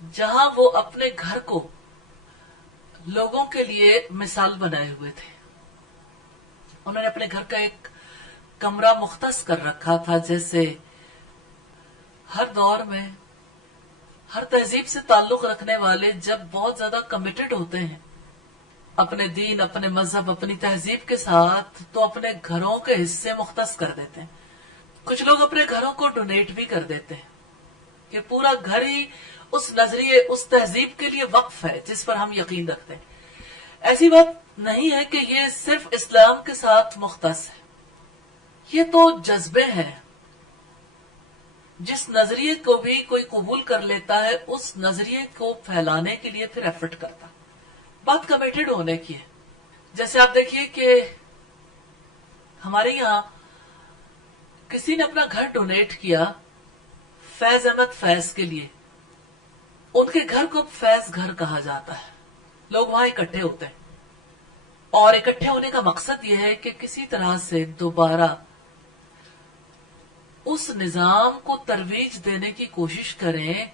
جہاں وہ اپنے گھر کو لوگوں کے لیے مثال بنائے ہوئے تھے. انہوں نے اپنے گھر کا ایک کمرہ مختص کر رکھا تھا. جیسے ہر دور میں ہر تہذیب سے تعلق رکھنے والے جب بہت زیادہ کمیٹڈ ہوتے ہیں اپنے دین، اپنے مذہب، اپنی تہذیب کے ساتھ، تو اپنے گھروں کے حصے مختص کر دیتے ہیں. کچھ لوگ اپنے گھروں کو ڈونیٹ بھی کر دیتے ہیں کہ پورا گھر ہی اس نظریے، اس تہذیب کے لیے وقف ہے جس پر ہم یقین رکھتے ہیں. ایسی بات نہیں ہے کہ یہ صرف اسلام کے ساتھ مختص ہے. یہ تو جذبے ہیں. جس نظریے کو بھی کوئی قبول کر لیتا ہے اس نظریے کو پھیلانے کے لیے پھر ایفرٹ کرتا. بات کمیٹڈ ہونے کی ہے. جیسے آپ دیکھیے کہ ہمارے یہاں کسی نے اپنا گھر ڈونیٹ کیا فیض احمد فیض کے لیے. ان کے گھر کو فیض گھر کہا جاتا ہے. لوگ وہاں اکٹھے ہوتے ہیں اور اکٹھے ہونے کا مقصد یہ ہے کہ کسی طرح سے دوبارہ اس نظام کو ترویج دینے کی کوشش کریں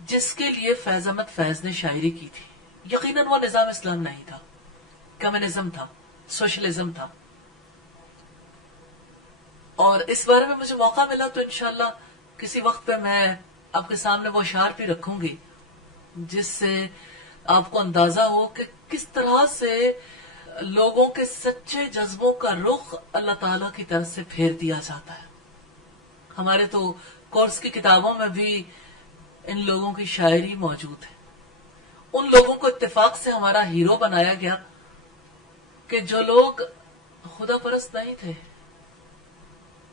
جس کے لیے فیض احمد فیض نے شاعری کی تھی. یقیناً وہ نظام اسلام نہیں تھا، کمیونزم تھا، سوشلزم تھا. اور اس بارے میں مجھے موقع ملا تو انشاءاللہ کسی وقت پہ میں آپ کے سامنے وہ اشعار بھی رکھوں گی جس سے آپ کو اندازہ ہو کہ کس طرح سے لوگوں کے سچے جذبوں کا رخ اللہ تعالیٰ کی طرف سے پھیر دیا جاتا ہے. ہمارے تو کورس کی کتابوں میں بھی ان لوگوں کی شاعری موجود ہے. ان لوگوں کو اتفاق سے ہمارا ہیرو بنایا گیا کہ جو لوگ خدا پرست نہیں تھے،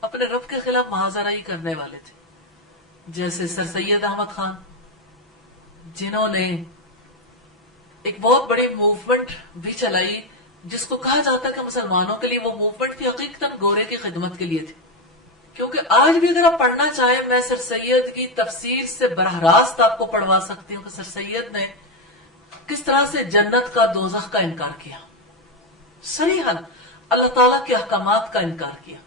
اپنے رب کے خلاف محاذرائی کرنے والے تھے. جیسے سر سید احمد خان، جنہوں نے ایک بہت بڑی موومنٹ بھی چلائی جس کو کہا جاتا ہے کہ مسلمانوں کے لیے وہ موومنٹ تھی حقیقتاً گورے کی خدمت کے لیے تھی. کیونکہ آج بھی اگر آپ پڑھنا چاہیں میں سر سید کی تفسیر سے براہ راست آپ کو پڑھوا سکتی ہوں کہ سر سید نے کس طرح سے جنت کا، دوزخ کا انکار کیا. صریحاً اللہ تعالیٰ کے احکامات کا انکار کیا.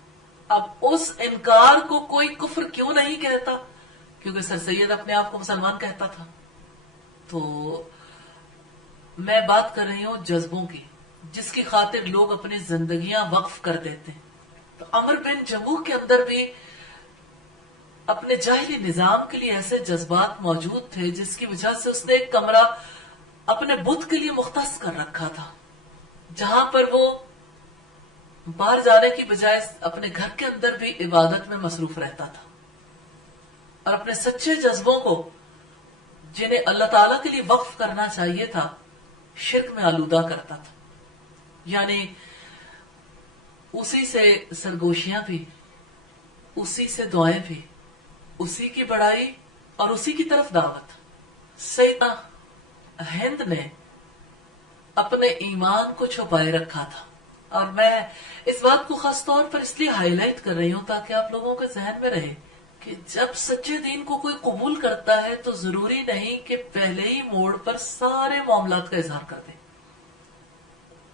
اب اس انکار کو کوئی کفر کیوں نہیں کہتا؟ کیونکہ سر سید اپنے آپ کو مسلمان کہتا تھا. تو میں بات کر رہی ہوں جذبوں کی، جس کی خاطر لوگ اپنی زندگیاں وقف کر دیتے ہیں. تو عمر بن جموح کے اندر بھی اپنے جاہلی نظام کے لیے ایسے جذبات موجود تھے جس کی وجہ سے اس نے ایک کمرہ اپنے بت کے لیے مختص کر رکھا تھا، جہاں پر وہ باہر جانے کی بجائے اپنے گھر کے اندر بھی عبادت میں مصروف رہتا تھا اور اپنے سچے جذبوں کو جنہیں اللہ تعالیٰ کے لیے وقف کرنا چاہیے تھا شرک میں آلودہ کرتا تھا. یعنی اسی سے سرگوشیاں بھی، اسی سے دعائیں بھی، اسی کی بڑائی اور اسی کی طرف دعوت. سیدہ ہند نے اپنے ایمان کو چھپائے رکھا تھا. اور میں اس بات کو خاص طور پر اس لیے ہائی لائٹ کر رہی ہوں تاکہ آپ لوگوں کے ذہن میں رہے کہ جب سچے دین کو کوئی قبول کرتا ہے تو ضروری نہیں کہ پہلے ہی موڑ پر سارے معاملات کا اظہار کر دے.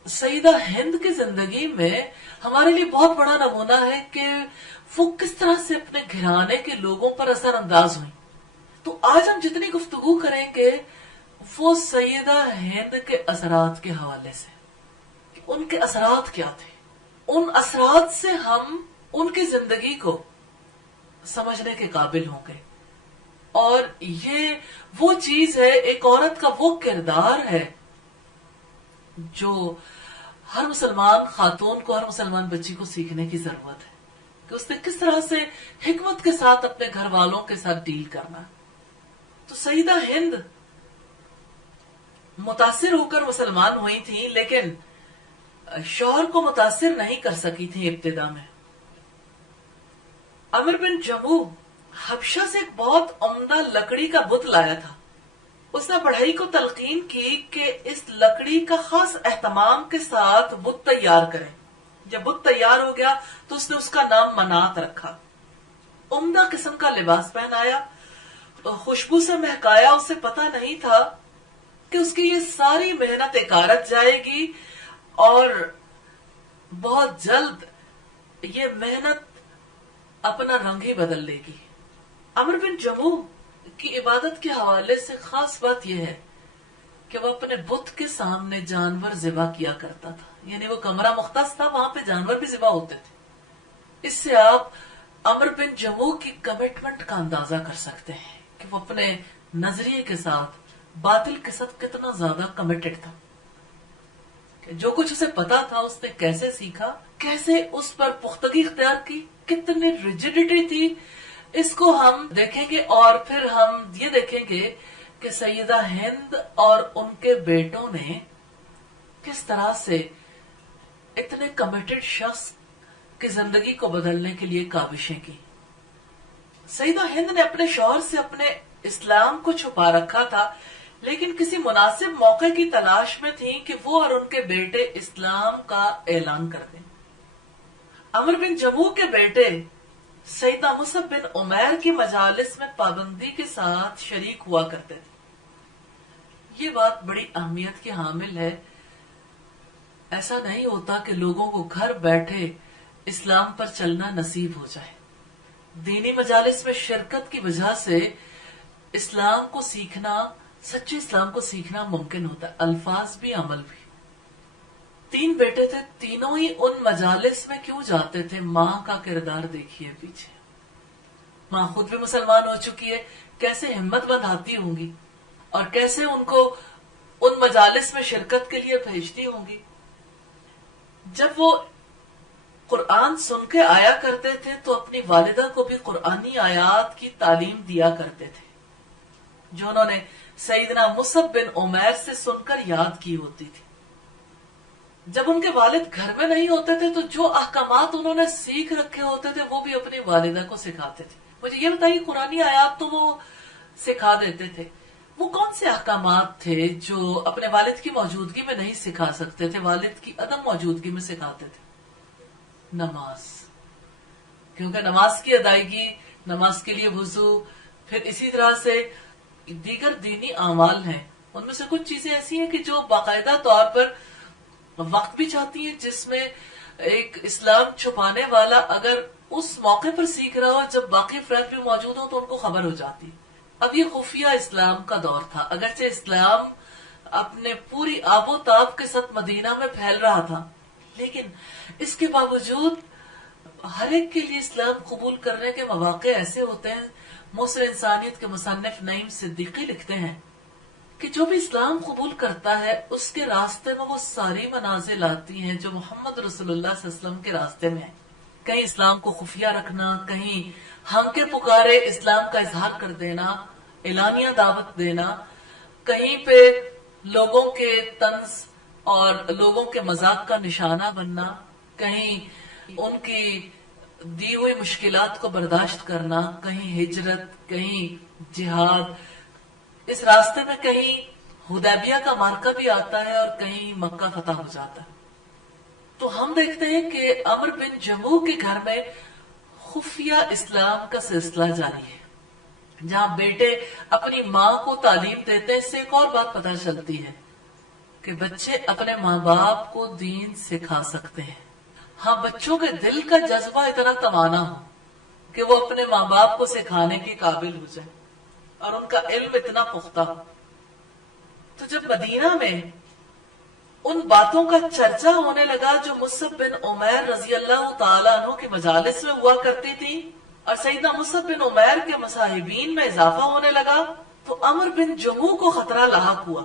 سیدہ ہند کی زندگی میں ہمارے لیے بہت بڑا نمونہ ہے کہ وہ کس طرح سے اپنے گھرانے کے لوگوں پر اثر انداز ہوئی. تو آج ہم جتنی گفتگو کریں گے وہ سیدہ ہند کے اثرات کے حوالے سے، ان کے اثرات کیا تھے. ان اثرات سے ہم ان کی زندگی کو سمجھنے کے قابل ہوں گے. اور یہ وہ چیز ہے، ایک عورت کا وہ کردار ہے جو ہر مسلمان خاتون کو، ہر مسلمان بچی کو سیکھنے کی ضرورت ہے کہ اس نے کس طرح سے حکمت کے ساتھ اپنے گھر والوں کے ساتھ ڈیل کرنا. تو سیدہ ہند متاثر ہو کر مسلمان ہوئی تھی لیکن شوہر کو متاثر نہیں کر سکی تھی ابتدا میں. عمر بن جموح حبشہ سے ایک بہت عمدہ لکڑی کا بت لایا تھا. اس نے پڑھائی کو تلقین کی کہ اس لکڑی کا خاص اہتمام کے ساتھ بت تیار کریں. جب بت تیار ہو گیا تو اس نے اس کا نام منات رکھا. عمدہ قسم کا لباس پہنایا، خوشبو سے مہکایا. اسے پتا نہیں تھا کہ اس کی یہ ساری محنت اکارت جائے گی اور بہت جلد یہ محنت اپنا رنگ ہی بدل لے گی. عمر بن جموح کی عبادت کے حوالے سے خاص بات یہ ہے کہ وہ اپنے بت کے سامنے جانور ذبح کیا کرتا تھا. یعنی وہ کمرہ مختص تھا، وہاں پہ جانور بھی ذبح ہوتے تھے. اس سے آپ عمرو بن جموح کی کمٹمنٹ کا اندازہ کر سکتے ہیں کہ وہ اپنے نظریے کے ساتھ، باطل کے ساتھ کتنا زیادہ کمیٹڈ تھا. کہ جو کچھ اسے پتا تھا اس نے کیسے سیکھا، کیسے اس پر پختگی اختیار کی، کتنی ریجڈیٹی تھی، اس کو ہم دیکھیں گے. اور پھر ہم یہ دیکھیں گے کہ سیدہ ہند اور ان کے بیٹوں نے کس طرح سے اتنے کمیٹڈ شخص کی زندگی کو بدلنے کے لیے کاوشیں کی. سیدہ ہند نے اپنے شوہر سے اپنے اسلام کو چھپا رکھا تھا، لیکن کسی مناسب موقع کی تلاش میں تھی کہ وہ اور ان کے بیٹے اسلام کا اعلان کر دیں. عمرو بن جموح کے بیٹے سیدنا مصعب بن عمیر کی مجالس میں پابندی کے ساتھ شریک ہوا کرتے تھے. یہ بات بڑی اہمیت کی حامل ہے. ایسا نہیں ہوتا کہ لوگوں کو گھر بیٹھے اسلام پر چلنا نصیب ہو جائے. دینی مجالس میں شرکت کی وجہ سے اسلام کو سیکھنا، سچے اسلام کو سیکھنا ممکن ہوتا ہے، الفاظ بھی عمل بھی. 3 بیٹے تھے، تینوں ہی ان مجالس میں کیوں جاتے تھے؟ ماں کا کردار دیکھیے پیچھے. ماں خود بھی مسلمان ہو چکی ہے، کیسے ہمت بندھاتی ہوں گی اور کیسے ان کو ان مجالس میں شرکت کے لیے بھیجتی ہوں گی. جب وہ قرآن سن کے آیا کرتے تھے تو اپنی والدہ کو بھی قرآنی آیات کی تعلیم دیا کرتے تھے جو انہوں نے سیدنا مصعب بن عمیر سے سن کر یاد کی ہوتی تھی. جب ان کے والد گھر میں نہیں ہوتے تھے تو جو احکامات انہوں نے سیکھ رکھے ہوتے تھے وہ بھی اپنی والدہ کو سکھاتے تھے. مجھے یہ بتائیے، قرآنی آیات تو وہ سکھا دیتے تھے، وہ کون سے احکامات تھے جو اپنے والد کی موجودگی میں نہیں سکھا سکتے تھے، والد کی عدم موجودگی میں سکھاتے تھے؟ نماز. کیونکہ نماز کی ادائیگی، نماز کے لیے وضو، پھر اسی طرح سے دیگر دینی اعمال ہیں. ان میں سے کچھ چیزیں ایسی ہیں کہ جو باقاعدہ طور پر وقت بھی چاہتی ہیں، جس میں ایک اسلام چھپانے والا اگر اس موقع پر سیکھ رہا ہو جب باقی افراد بھی موجود ہوں تو ان کو خبر ہو جاتی. اب یہ خفیہ اسلام کا دور تھا. اگرچہ اسلام اپنے پوری آب و تاب کے ساتھ مدینہ میں پھیل رہا تھا، لیکن اس کے باوجود ہر ایک کے لیے اسلام قبول کرنے کے مواقع ایسے ہوتے ہیں. موصل انسانیت کے مصنف نعیم صدیقی لکھتے ہیں کہ جو بھی اسلام قبول کرتا ہے اس کے راستے میں وہ ساری منازل آتی ہیں جو محمد رسول اللہ صلی اللہ علیہ وسلم کے راستے میں ہیں. کہیں اسلام کو خفیہ رکھنا، کہیں ہم کے پکارے اسلام کا اظہار کر دینا، اعلانیہ دعوت دینا، کہیں پہ لوگوں کے طنز اور لوگوں کے مذاق کا نشانہ بننا، کہیں ان کی دی ہوئی مشکلات کو برداشت کرنا، کہیں ہجرت، کہیں جہاد. اس راستے میں کہیں حدیبیہ کا مارکہ بھی آتا ہے اور کہیں مکہ فتح ہو جاتا ہے. تو ہم دیکھتے ہیں کہ عمرو بن جموح کے گھر میں خفیہ اسلام کا سلسلہ جاری ہے. جہاں بیٹے اپنی ماں کو تعلیم دیتے ہیں، اس سے ایک اور بات پتہ چلتی ہے کہ بچے اپنے ماں باپ کو دین سکھا سکتے ہیں. ہاں، بچوں کے دل کا جذبہ اتنا توانا ہو کہ وہ اپنے ماں باپ کو سکھانے کے قابل ہو جائے اور ان کا علم اتنا پختہ ہو. تو جب مدینہ میں ان باتوں کا چرچا ہونے لگا جو مصعب بن عمیر رضی اللہ تعالیٰ عنہ کی مجالس میں ہوا کرتی تھی اور سیدنا مصعب بن عمیر کے مصاحبین میں اضافہ ہونے لگا، تو عمرو بن جموح کو خطرہ لاحق ہوا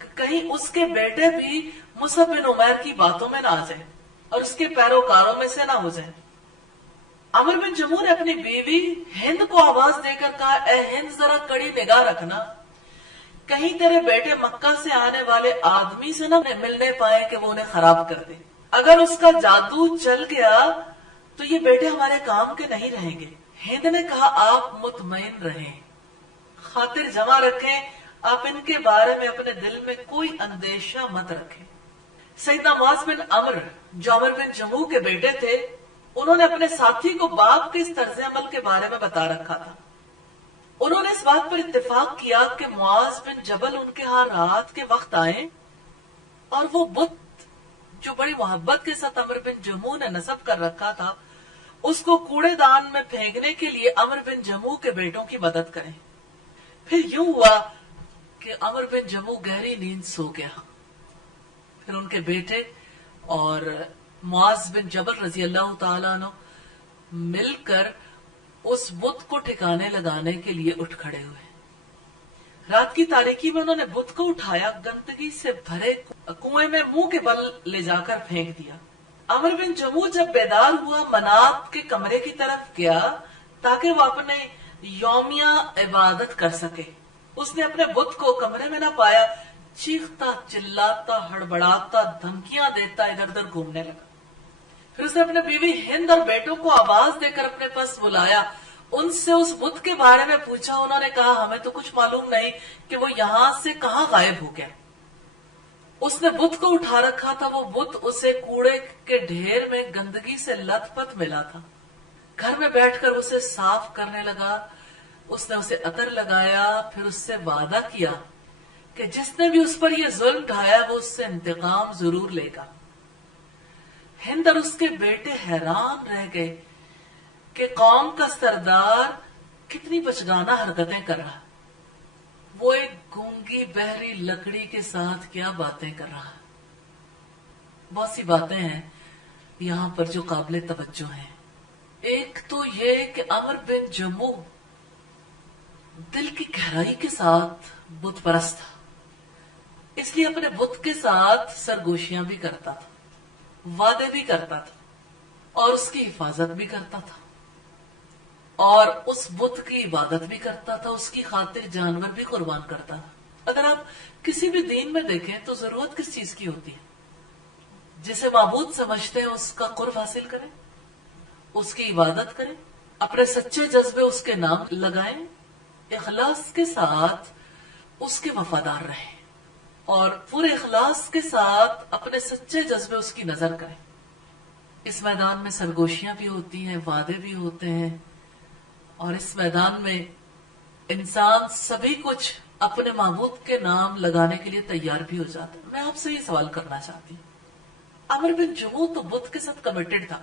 کہ کہیں اس کے بیٹے بھی مصعب بن عمیر کی باتوں میں نہ آ جائیں اور اس کے پیروکاروں میں سے نہ ہو جائیں. عمرو بن جموح نے اپنی بیوی ہند کو آواز دے کر کہا، اے ہند، ذرا کڑی نگاہ رکھنا، کہیں تیرے بیٹے مکہ سے آنے والے آدمی سے نہ ملنے پائے کہ وہ انہیں خراب کر دے. اگر اس کا جادو چل گیا تو یہ بیٹے ہمارے کام کے نہیں رہیں گے. ہند نے کہا، آپ مطمئن رہیں، خاطر جمع رکھیں، آپ ان کے بارے میں اپنے دل میں کوئی اندیشہ مت رکھیں. سیدنا معاذ بن عمرو جو عمرو بن جموح کے بیٹے تھے، انہوں نے اپنے ساتھی کو باپ کے اس طرز عمل کے بارے میں بتا رکھا تھا. انہوں نے اس بات پر اتفاق کیا کہ معاذ بن جبل ان کے ہاں رات کے وقت آئیں اور وہ بت جو بڑی محبت کے ساتھ عمرو بن جموح نے نصب کر رکھا تھا اس کو کوڑے دان میں پھینکنے کے لیے عمرو بن جموح کے بیٹوں کی مدد کریں. پھر یوں ہوا کہ عمر بن جمو گہری نیند سو گیا. پھر ان کے بیٹے اور معاذ بن جبل رضی اللہ تعالیٰ عنہ مل کر اس بت کو ٹھکانے لگانے کے لیے اٹھ کھڑے ہوئے. رات کی تاریکی میں انہوں نے بت کو اٹھایا, گندگی سے بھرے کنویں میں منہ کے بل لے جا کر پھینک دیا. عمر بن جمو جب بیدار ہوا منات کے کمرے کی طرف گیا تاکہ وہ اپنے یومیہ عبادت کر سکے. اس نے اپنے بت کو کمرے میں نہ پایا, چیختا چلاتا ہڑبڑاتا دھمکیاں دیتا ادھر ادھر گھومنے لگا. پھر اس نے اپنے بیوی ہند اور بیٹوں کو آواز دے کر اپنے پاس بلایا, ان سے اس بت کے بارے میں پوچھا. انہوں نے کہا ہمیں تو کچھ معلوم نہیں کہ وہ یہاں سے کہاں غائب ہو گیا. اس نے بت کو اٹھا رکھا تھا, وہ بت اسے کوڑے کے ڈھیر میں گندگی سے لت پت ملا تھا. گھر میں بیٹھ کر اسے صاف کرنے لگا. اس نے اسے عطر لگایا, پھر اس سے وعدہ کیا کہ جس نے بھی اس پر یہ ظلم ڈھایا وہ اس سے انتقام ضرور لے گا. ہند اور اس کے بیٹے حیران رہ گئے کہ قوم کا سردار کتنی بچگانہ حرکتیں کر رہا. وہ ایک گونگی بہری لکڑی کے ساتھ کیا باتیں کر رہا. بہت سی باتیں ہیں یہاں پر جو قابل توجہ ہیں. ایک تو یہ کہ عمر بن جمو دل کی گہرائی کے ساتھ بت پرست تھا, اس لیے اپنے بت کے ساتھ سرگوشیاں بھی کرتا تھا, وعدے بھی کرتا تھا اور اس کی حفاظت بھی کرتا تھا اور اس بت کی عبادت بھی کرتا تھا, اس کی خاطر جانور بھی قربان کرتا تھا. اگر آپ کسی بھی دین میں دیکھیں تو ضرورت کس چیز کی ہوتی ہے؟ جسے معبود سمجھتے ہیں اس کا قرب حاصل کریں, اس کی عبادت کریں, اپنے سچے جذبے اس کے نام لگائیں, اخلاص کے ساتھ اس کے وفادار رہیں اور پورے اخلاص کے ساتھ اپنے سچے جذبے اس کی نظر کریں. اس میدان میں سرگوشیاں بھی ہوتی ہیں, وعدے بھی ہوتے ہیں, اور اس میدان میں انسان سبھی کچھ اپنے معبود کے نام لگانے کے لیے تیار بھی ہو جاتا ہے. میں آپ سے یہ سوال کرنا چاہتی ہوں, عمر بن جمو تو بت کے ساتھ کمیٹڈ تھا,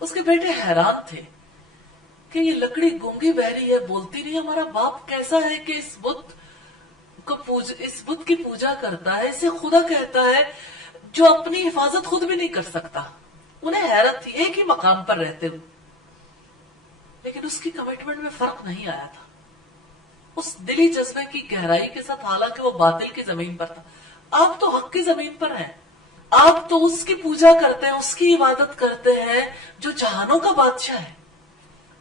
اس کے بیٹے حیران تھے کہ یہ لکڑی گونگی بہری ہے, بولتی نہیں, ہمارا باپ کیسا ہے کہ اس بت کی پوجا کرتا ہے, اسے خدا کہتا ہے جو اپنی حفاظت خود بھی نہیں کر سکتا. انہیں حیرت تھی ایک ہی مقام پر رہتے ہوئے, لیکن اس کی کمٹمنٹ میں فرق نہیں آیا تھا. اس دلی جذبے کی گہرائی کے ساتھ, حالانکہ وہ باطل کی زمین پر تھا. آپ تو حق کی زمین پر ہیں, آپ تو اس کی پوجا کرتے ہیں, اس کی عبادت کرتے ہیں جو جہانوں کا بادشاہ ہے,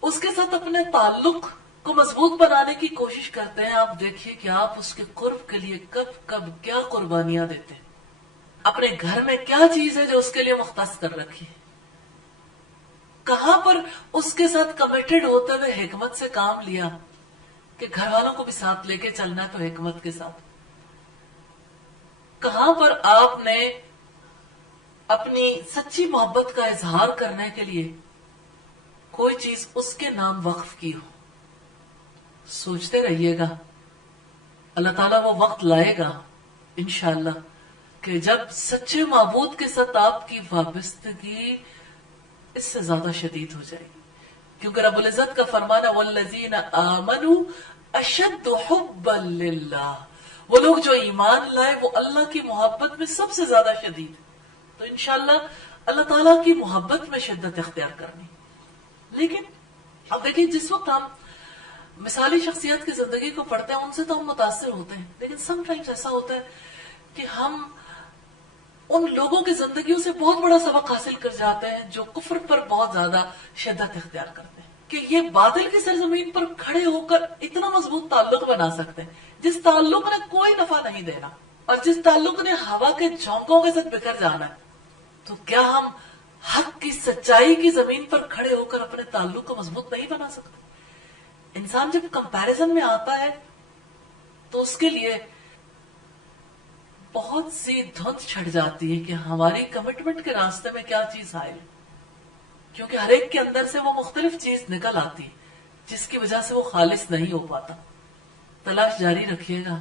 اس کے ساتھ اپنے تعلق کو مضبوط بنانے کی کوشش کرتے ہیں. آپ دیکھیے کہ آپ اس کے قرب کے لیے کب کب کیا قربانیاں دیتے ہیں. اپنے گھر میں کیا چیز ہے جو اس کے لیے مختص کر رکھی ہے, کہاں پر اس کے ساتھ کمیٹڈ ہوتے ہوئے حکمت سے کام لیا کہ گھر والوں کو بھی ساتھ لے کے چلنا ہے تو حکمت کے ساتھ. کہاں پر آپ نے اپنی سچی محبت کا اظہار کرنے کے لیے کوئی چیز اس کے نام وقف کی ہو. سوچتے رہیے گا, اللہ تعالیٰ وہ وقت لائے گا انشاءاللہ کہ جب سچے معبود کے ساتھ آپ کی وابستگی اس سے زیادہ شدید ہو جائے گی, کیونکہ رب العزت کا فرمانا والذین آمنوا اشد حبا للہ, وہ لوگ جو ایمان لائے وہ اللہ کی محبت میں سب سے زیادہ شدید. تو انشاءاللہ اللہ تعالیٰ کی محبت میں شدت اختیار کرنی. لیکن اب دیکھیں, جس وقت ہم مثالی شخصیت کی زندگی کو پڑھتے ہیں ان سے تو ہم متاثر ہوتے ہیں, لیکن سم ٹائمز ایسا ہوتا ہے کہ ہم ان لوگوں کی زندگیوں سے بہت بڑا سبق حاصل کر جاتے ہیں جو کفر پر بہت زیادہ شدت اختیار کرتے ہیں, کہ یہ باطل کی سرزمین پر کھڑے ہو کر اتنا مضبوط تعلق بنا سکتے ہیں جس تعلق نے کوئی نفع نہیں دینا اور جس تعلق نے ہوا کے جھونکوں کے ساتھ بکھر جانا ہے. تو کیا ہم حق کی سچائی کی زمین پر کھڑے ہو کر اپنے تعلق کو مضبوط نہیں بنا سکتے؟ انسان جب کمپیریزن میں آتا ہے تو اس کے لیے بہت سی دھند چھٹ جاتی ہے کہ ہماری کمٹمنٹ کے راستے میں کیا چیز آئے, کیونکہ ہر ایک کے اندر سے وہ مختلف چیز نکل آتی ہے جس کی وجہ سے وہ خالص نہیں ہو پاتا. تلاش جاری رکھیے گا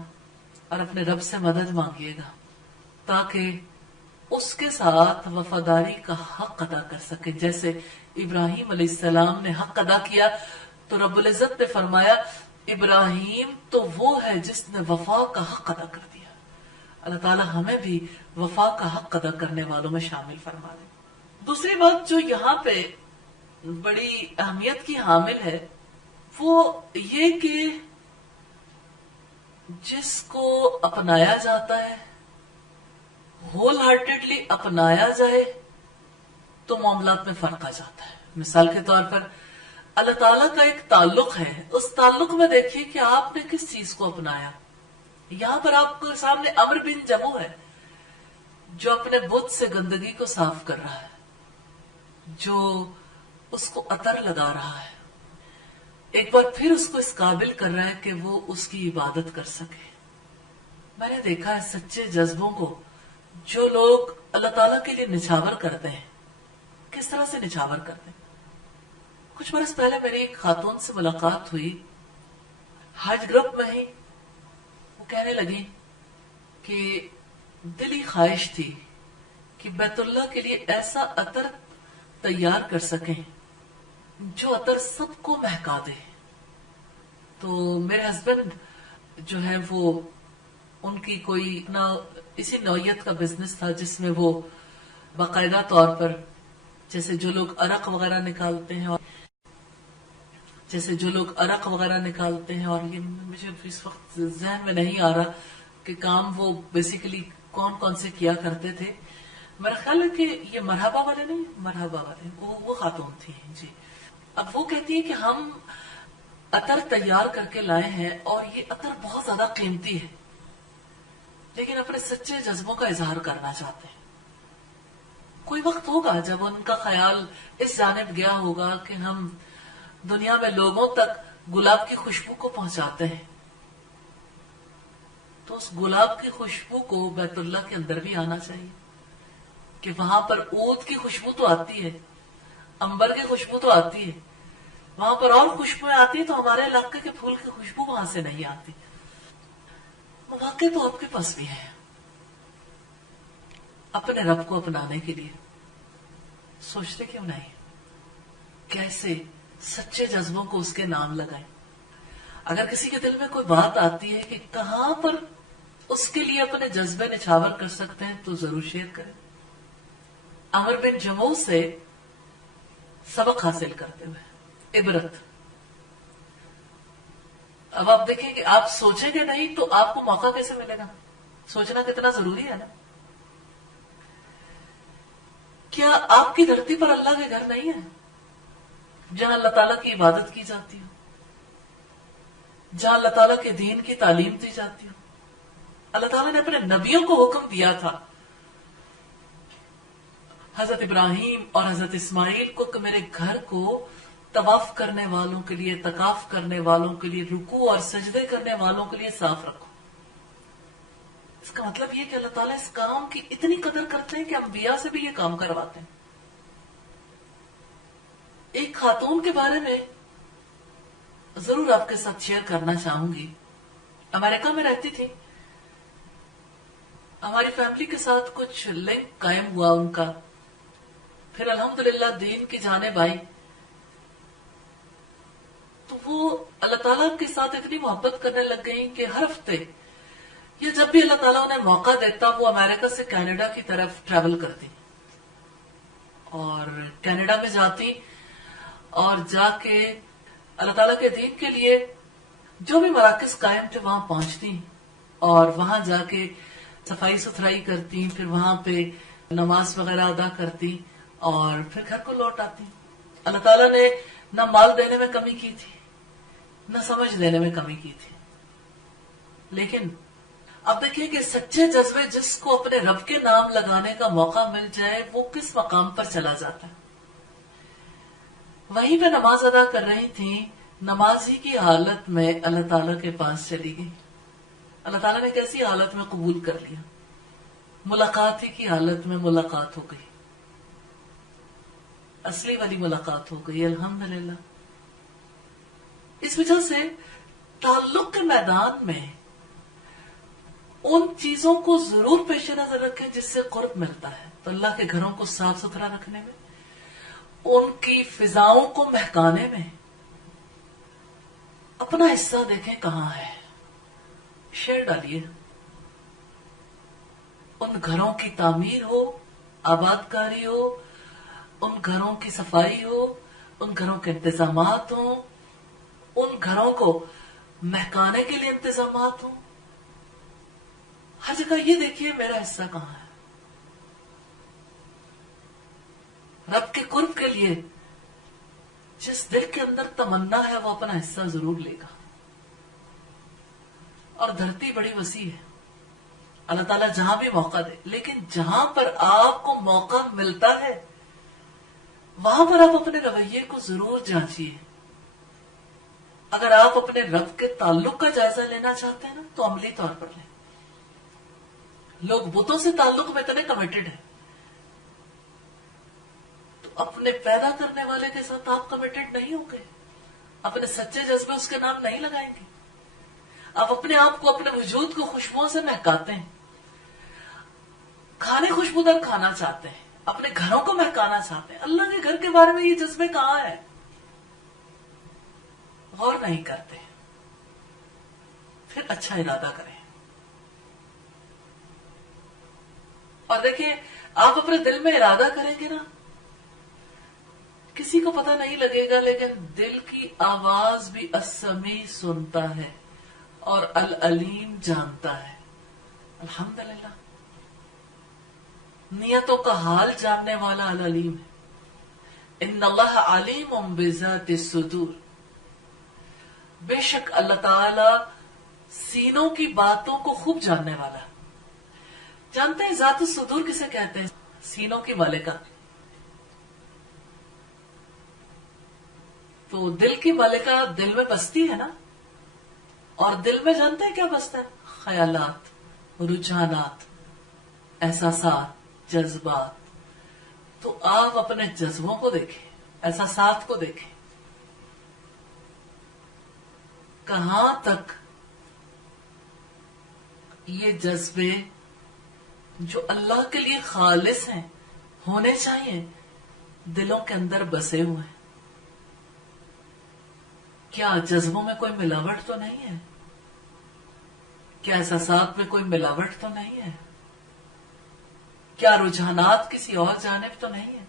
اور اپنے رب سے مدد مانگیے گا تاکہ اس کے ساتھ وفاداری کا حق ادا کر سکے. جیسے ابراہیم علیہ السلام نے حق ادا کیا تو رب العزت نے فرمایا ابراہیم تو وہ ہے جس نے وفا کا حق ادا کر دیا. اللہ تعالیٰ ہمیں بھی وفا کا حق ادا کرنے والوں میں شامل فرما دے. دوسری بات جو یہاں پہ بڑی اہمیت کی حامل ہے وہ یہ کہ جس کو اپنایا جاتا ہے، ہول ہارٹیڈلی اپنایا جائے تو معاملات میں فرق آ جاتا ہے. مثال کے طور پر اللہ تعالیٰ کا ایک تعلق ہے، اس تعلق میں دیکھیے کہ آپ نے کس چیز کو اپنایا. یہاں پر آپ کے سامنے عمرو بن جموح ہے جو اپنے بت سے گندگی کو صاف کر رہا ہے، جو اس کو عطر لگا رہا ہے، ایک بار پھر اس کو اس قابل کر رہا ہے کہ وہ اس کی عبادت کر سکے. میں نے دیکھا ہے سچے جذبوں کو جو لوگ اللہ تعالیٰ کے لیے نچھاور کرتے ہیں کس طرح سے نچھاور کرتے ہیں. کچھ برس پہلے میری ایک خاتون سے ملاقات ہوئی حج گروپ میں ہی. وہ کہنے لگی کہ دلی خواہش تھی کہ بیت اللہ کے لیے ایسا عطر تیار کر سکیں جو عطر سب کو مہکا دے. تو میرے ہسبینڈ جو ہے وہ ان کی کوئی نہ اسی نوعیت کا بزنس تھا جس میں وہ باقاعدہ طور پر جیسے جو لوگ عرق وغیرہ نکالتے ہیں اور یہ مجھے اس وقت ذہن میں نہیں آ رہا کہ کام وہ بیسیکلی کون کون سے کیا کرتے تھے. میرا خیال ہے کہ یہ مرحبا والے نہیں، مرحبا والے وہ خاتون تھی جی. اب وہ کہتی ہے کہ ہم عطر تیار کر کے لائے ہیں اور یہ عطر بہت زیادہ قیمتی ہے لیکن اپنے سچے جذبوں کا اظہار کرنا چاہتے ہیں. کوئی وقت ہوگا جب ان کا خیال اس جانب گیا ہوگا کہ ہم دنیا میں لوگوں تک گلاب کی خوشبو کو پہنچاتے ہیں تو اس گلاب کی خوشبو کو بیت اللہ کے اندر بھی آنا چاہیے کہ وہاں پر عود کی خوشبو تو آتی ہے، عنبر کی خوشبو تو آتی ہے، وہاں پر اور خوشبویں آتی ہیں تو ہمارے علاقے کے پھول کی خوشبو وہاں سے نہیں آتی. مواقع تو آپ کے پاس بھی ہے اپنے رب کو اپنانے کے لیے. سوچتے کیوں نہیں کیسے سچے جذبوں کو اس کے نام لگائیں. اگر کسی کے دل میں کوئی بات آتی ہے کہ کہاں پر اس کے لیے اپنے جذبے نچھاور کر سکتے ہیں تو ضرور شیئر کریں. عمرو بن جموح سے سبق حاصل کرتے ہوئے عبرت. اب آپ دیکھیں کہ آپ سوچیں گے نہیں تو آپ کو موقع کیسے ملے گا. سوچنا کتنا ضروری ہے نا. کیا آپ کی دھرتی پر اللہ کے گھر نہیں ہے جہاں اللہ تعالیٰ کی عبادت کی جاتی ہو، جہاں اللہ تعالیٰ کے دین کی تعلیم دی جاتی ہو. اللہ تعالیٰ نے اپنے نبیوں کو حکم دیا تھا حضرت ابراہیم اور حضرت اسماعیل کو کہ میرے گھر کو طواف کرنے والوں کے لیے، اعتکاف کرنے والوں کے لیے، رکوع اور سجدے کرنے والوں کے لیے صاف رکھو. اس کا مطلب یہ کہ اللہ تعالیٰ اس کام کی اتنی قدر کرتے ہیں کہ انبیاء سے بھی یہ کام کرواتے ہیں. ایک خاتون کے بارے میں ضرور آپ کے ساتھ شیئر کرنا چاہوں گی. امریکہ میں رہتی تھی، ہماری فیملی کے ساتھ کچھ لنک قائم ہوا ان کا، پھر الحمدللہ دین کی جانب آئی تو وہ اللہ تعالیٰ کے ساتھ اتنی محبت کرنے لگ گئی کہ ہر ہفتے یا جب بھی اللہ تعالیٰ انہیں موقع دیتا وہ امریکہ سے کینیڈا کی طرف ٹریول کرتی اور کینیڈا میں جاتی اور جا کے اللہ تعالیٰ کے دین کے لیے جو بھی مراکز قائم تھے وہاں پہنچتی اور وہاں جا کے صفائی ستھرائی کرتی، پھر وہاں پہ نماز وغیرہ ادا کرتی اور پھر گھر کو لوٹ آتی. اللہ تعالیٰ نے نہ مال دینے میں کمی کی تھی نہ سمجھ دینے میں کمی کی تھی. لیکن اب دیکھیں کہ سچے جذبے جس کو اپنے رب کے نام لگانے کا موقع مل جائے وہ کس مقام پر چلا جاتا ہے. وہیں پہ نماز ادا کر رہی تھی، نماز ہی کی حالت میں اللہ تعالیٰ کے پاس چلی گئی. اللہ تعالیٰ نے کیسی حالت میں قبول کر لیا، ملاقات ہی کی حالت میں ملاقات ہو گئی، اصلی والی ملاقات ہو گئی الحمدللہ. اس وجہ سے تعلق کے میدان میں ان چیزوں کو ضرور پیش نظر رکھیں جس سے قرب ملتا ہے. تو اللہ کے گھروں کو صاف ستھرا رکھنے میں، ان کی فضاؤں کو مہکانے میں، اپنا حصہ دیکھیں کہاں ہے، شیئر ڈالیے. ان گھروں کی تعمیر ہو، آباد کاری ہو، ان گھروں کی صفائی ہو، ان گھروں کے انتظامات ہوں، ان گھروں کو مہکانے کے لیے انتظامات ہوں. ہر جگہ یہ دیکھیے میرا حصہ کہاں ہے. رب کے قرب کے لیے جس دل کے اندر تمنا ہے وہ اپنا حصہ ضرور لے گا. اور دھرتی بڑی وسیع ہے، اللہ تعالیٰ جہاں بھی موقع دے، لیکن جہاں پر آپ کو موقع ملتا ہے وہاں پر آپ اپنے رویے کو ضرور جانچیے. اگر آپ اپنے رب کے تعلق کا جائزہ لینا چاہتے ہیں نا تو عملی طور پر لیں. لوگ بتوں سے تعلق میں اتنے کمیٹڈ ہیں، تو اپنے پیدا کرنے والے کے ساتھ آپ کمیٹڈ نہیں ہوں گے، اپنے سچے جذبے اس کے نام نہیں لگائیں گے. آپ اپنے آپ کو، اپنے وجود کو خوشبوؤں سے مہکاتے ہیں، کھانے خوشبودار کھانا چاہتے ہیں، اپنے گھروں کو مہکانا چاہتے ہیں. اللہ کے گھر کے بارے میں یہ جذبے کہاں ہیں؟ غور نہیں کرتے. پھر اچھا ارادہ کریں. اور دیکھیں آپ اپنے دل میں ارادہ کریں گے نا، کسی کو پتہ نہیں لگے گا، لیکن دل کی آواز بھی السمیع سنتا ہے اور العلیم جانتا ہے. الحمدللہ، نیتوں کا حال جاننے والا العلیم ہے. ان اللہ علیم بذات الصدور. بے شک اللہ تعالی سینوں کی باتوں کو خوب جاننے والا. جانتے ہیں ذات الصدور کسے کہتے ہیں؟ سینوں کی ملکہ. تو دل کی ملکہ دل میں بستی ہے نا، اور دل میں جانتے ہیں کیا بستا ہے؟ خیالات، رجحانات، احساسات، جذبات. تو آپ اپنے جذبوں کو دیکھیں، احساسات کو دیکھیں، کہاں تک یہ جذبے جو اللہ کے لیے خالص ہیں، ہونے چاہیے، دلوں کے اندر بسے ہوئے ہیں. کیا جذبوں میں کوئی ملاوٹ تو نہیں ہے؟ کیا احساسات میں کوئی ملاوٹ تو نہیں ہے؟ کیا رجحانات کسی اور جانب تو نہیں ہے؟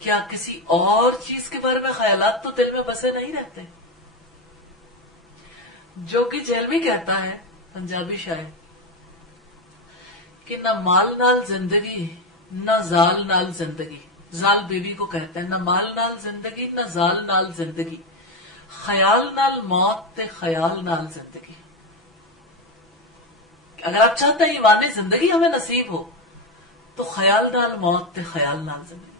کیا کسی اور چیز کے بارے میں خیالات تو دل میں بسے نہیں رہتے؟ جوگی جیلوی کہتا ہے، پنجابی شاعر، کہ نہ مال نال زندگی نہ زال نال زندگی. زال بیوی کو کہتا ہے، نہ مال نال زندگی نہ زال نال زندگی، خیال نال موت تے خیال نال زندگی. اگر آپ چاہتے ہیں ایمانی زندگی ہمیں نصیب ہو تو خیال نال موت تے خیال نال زندگی.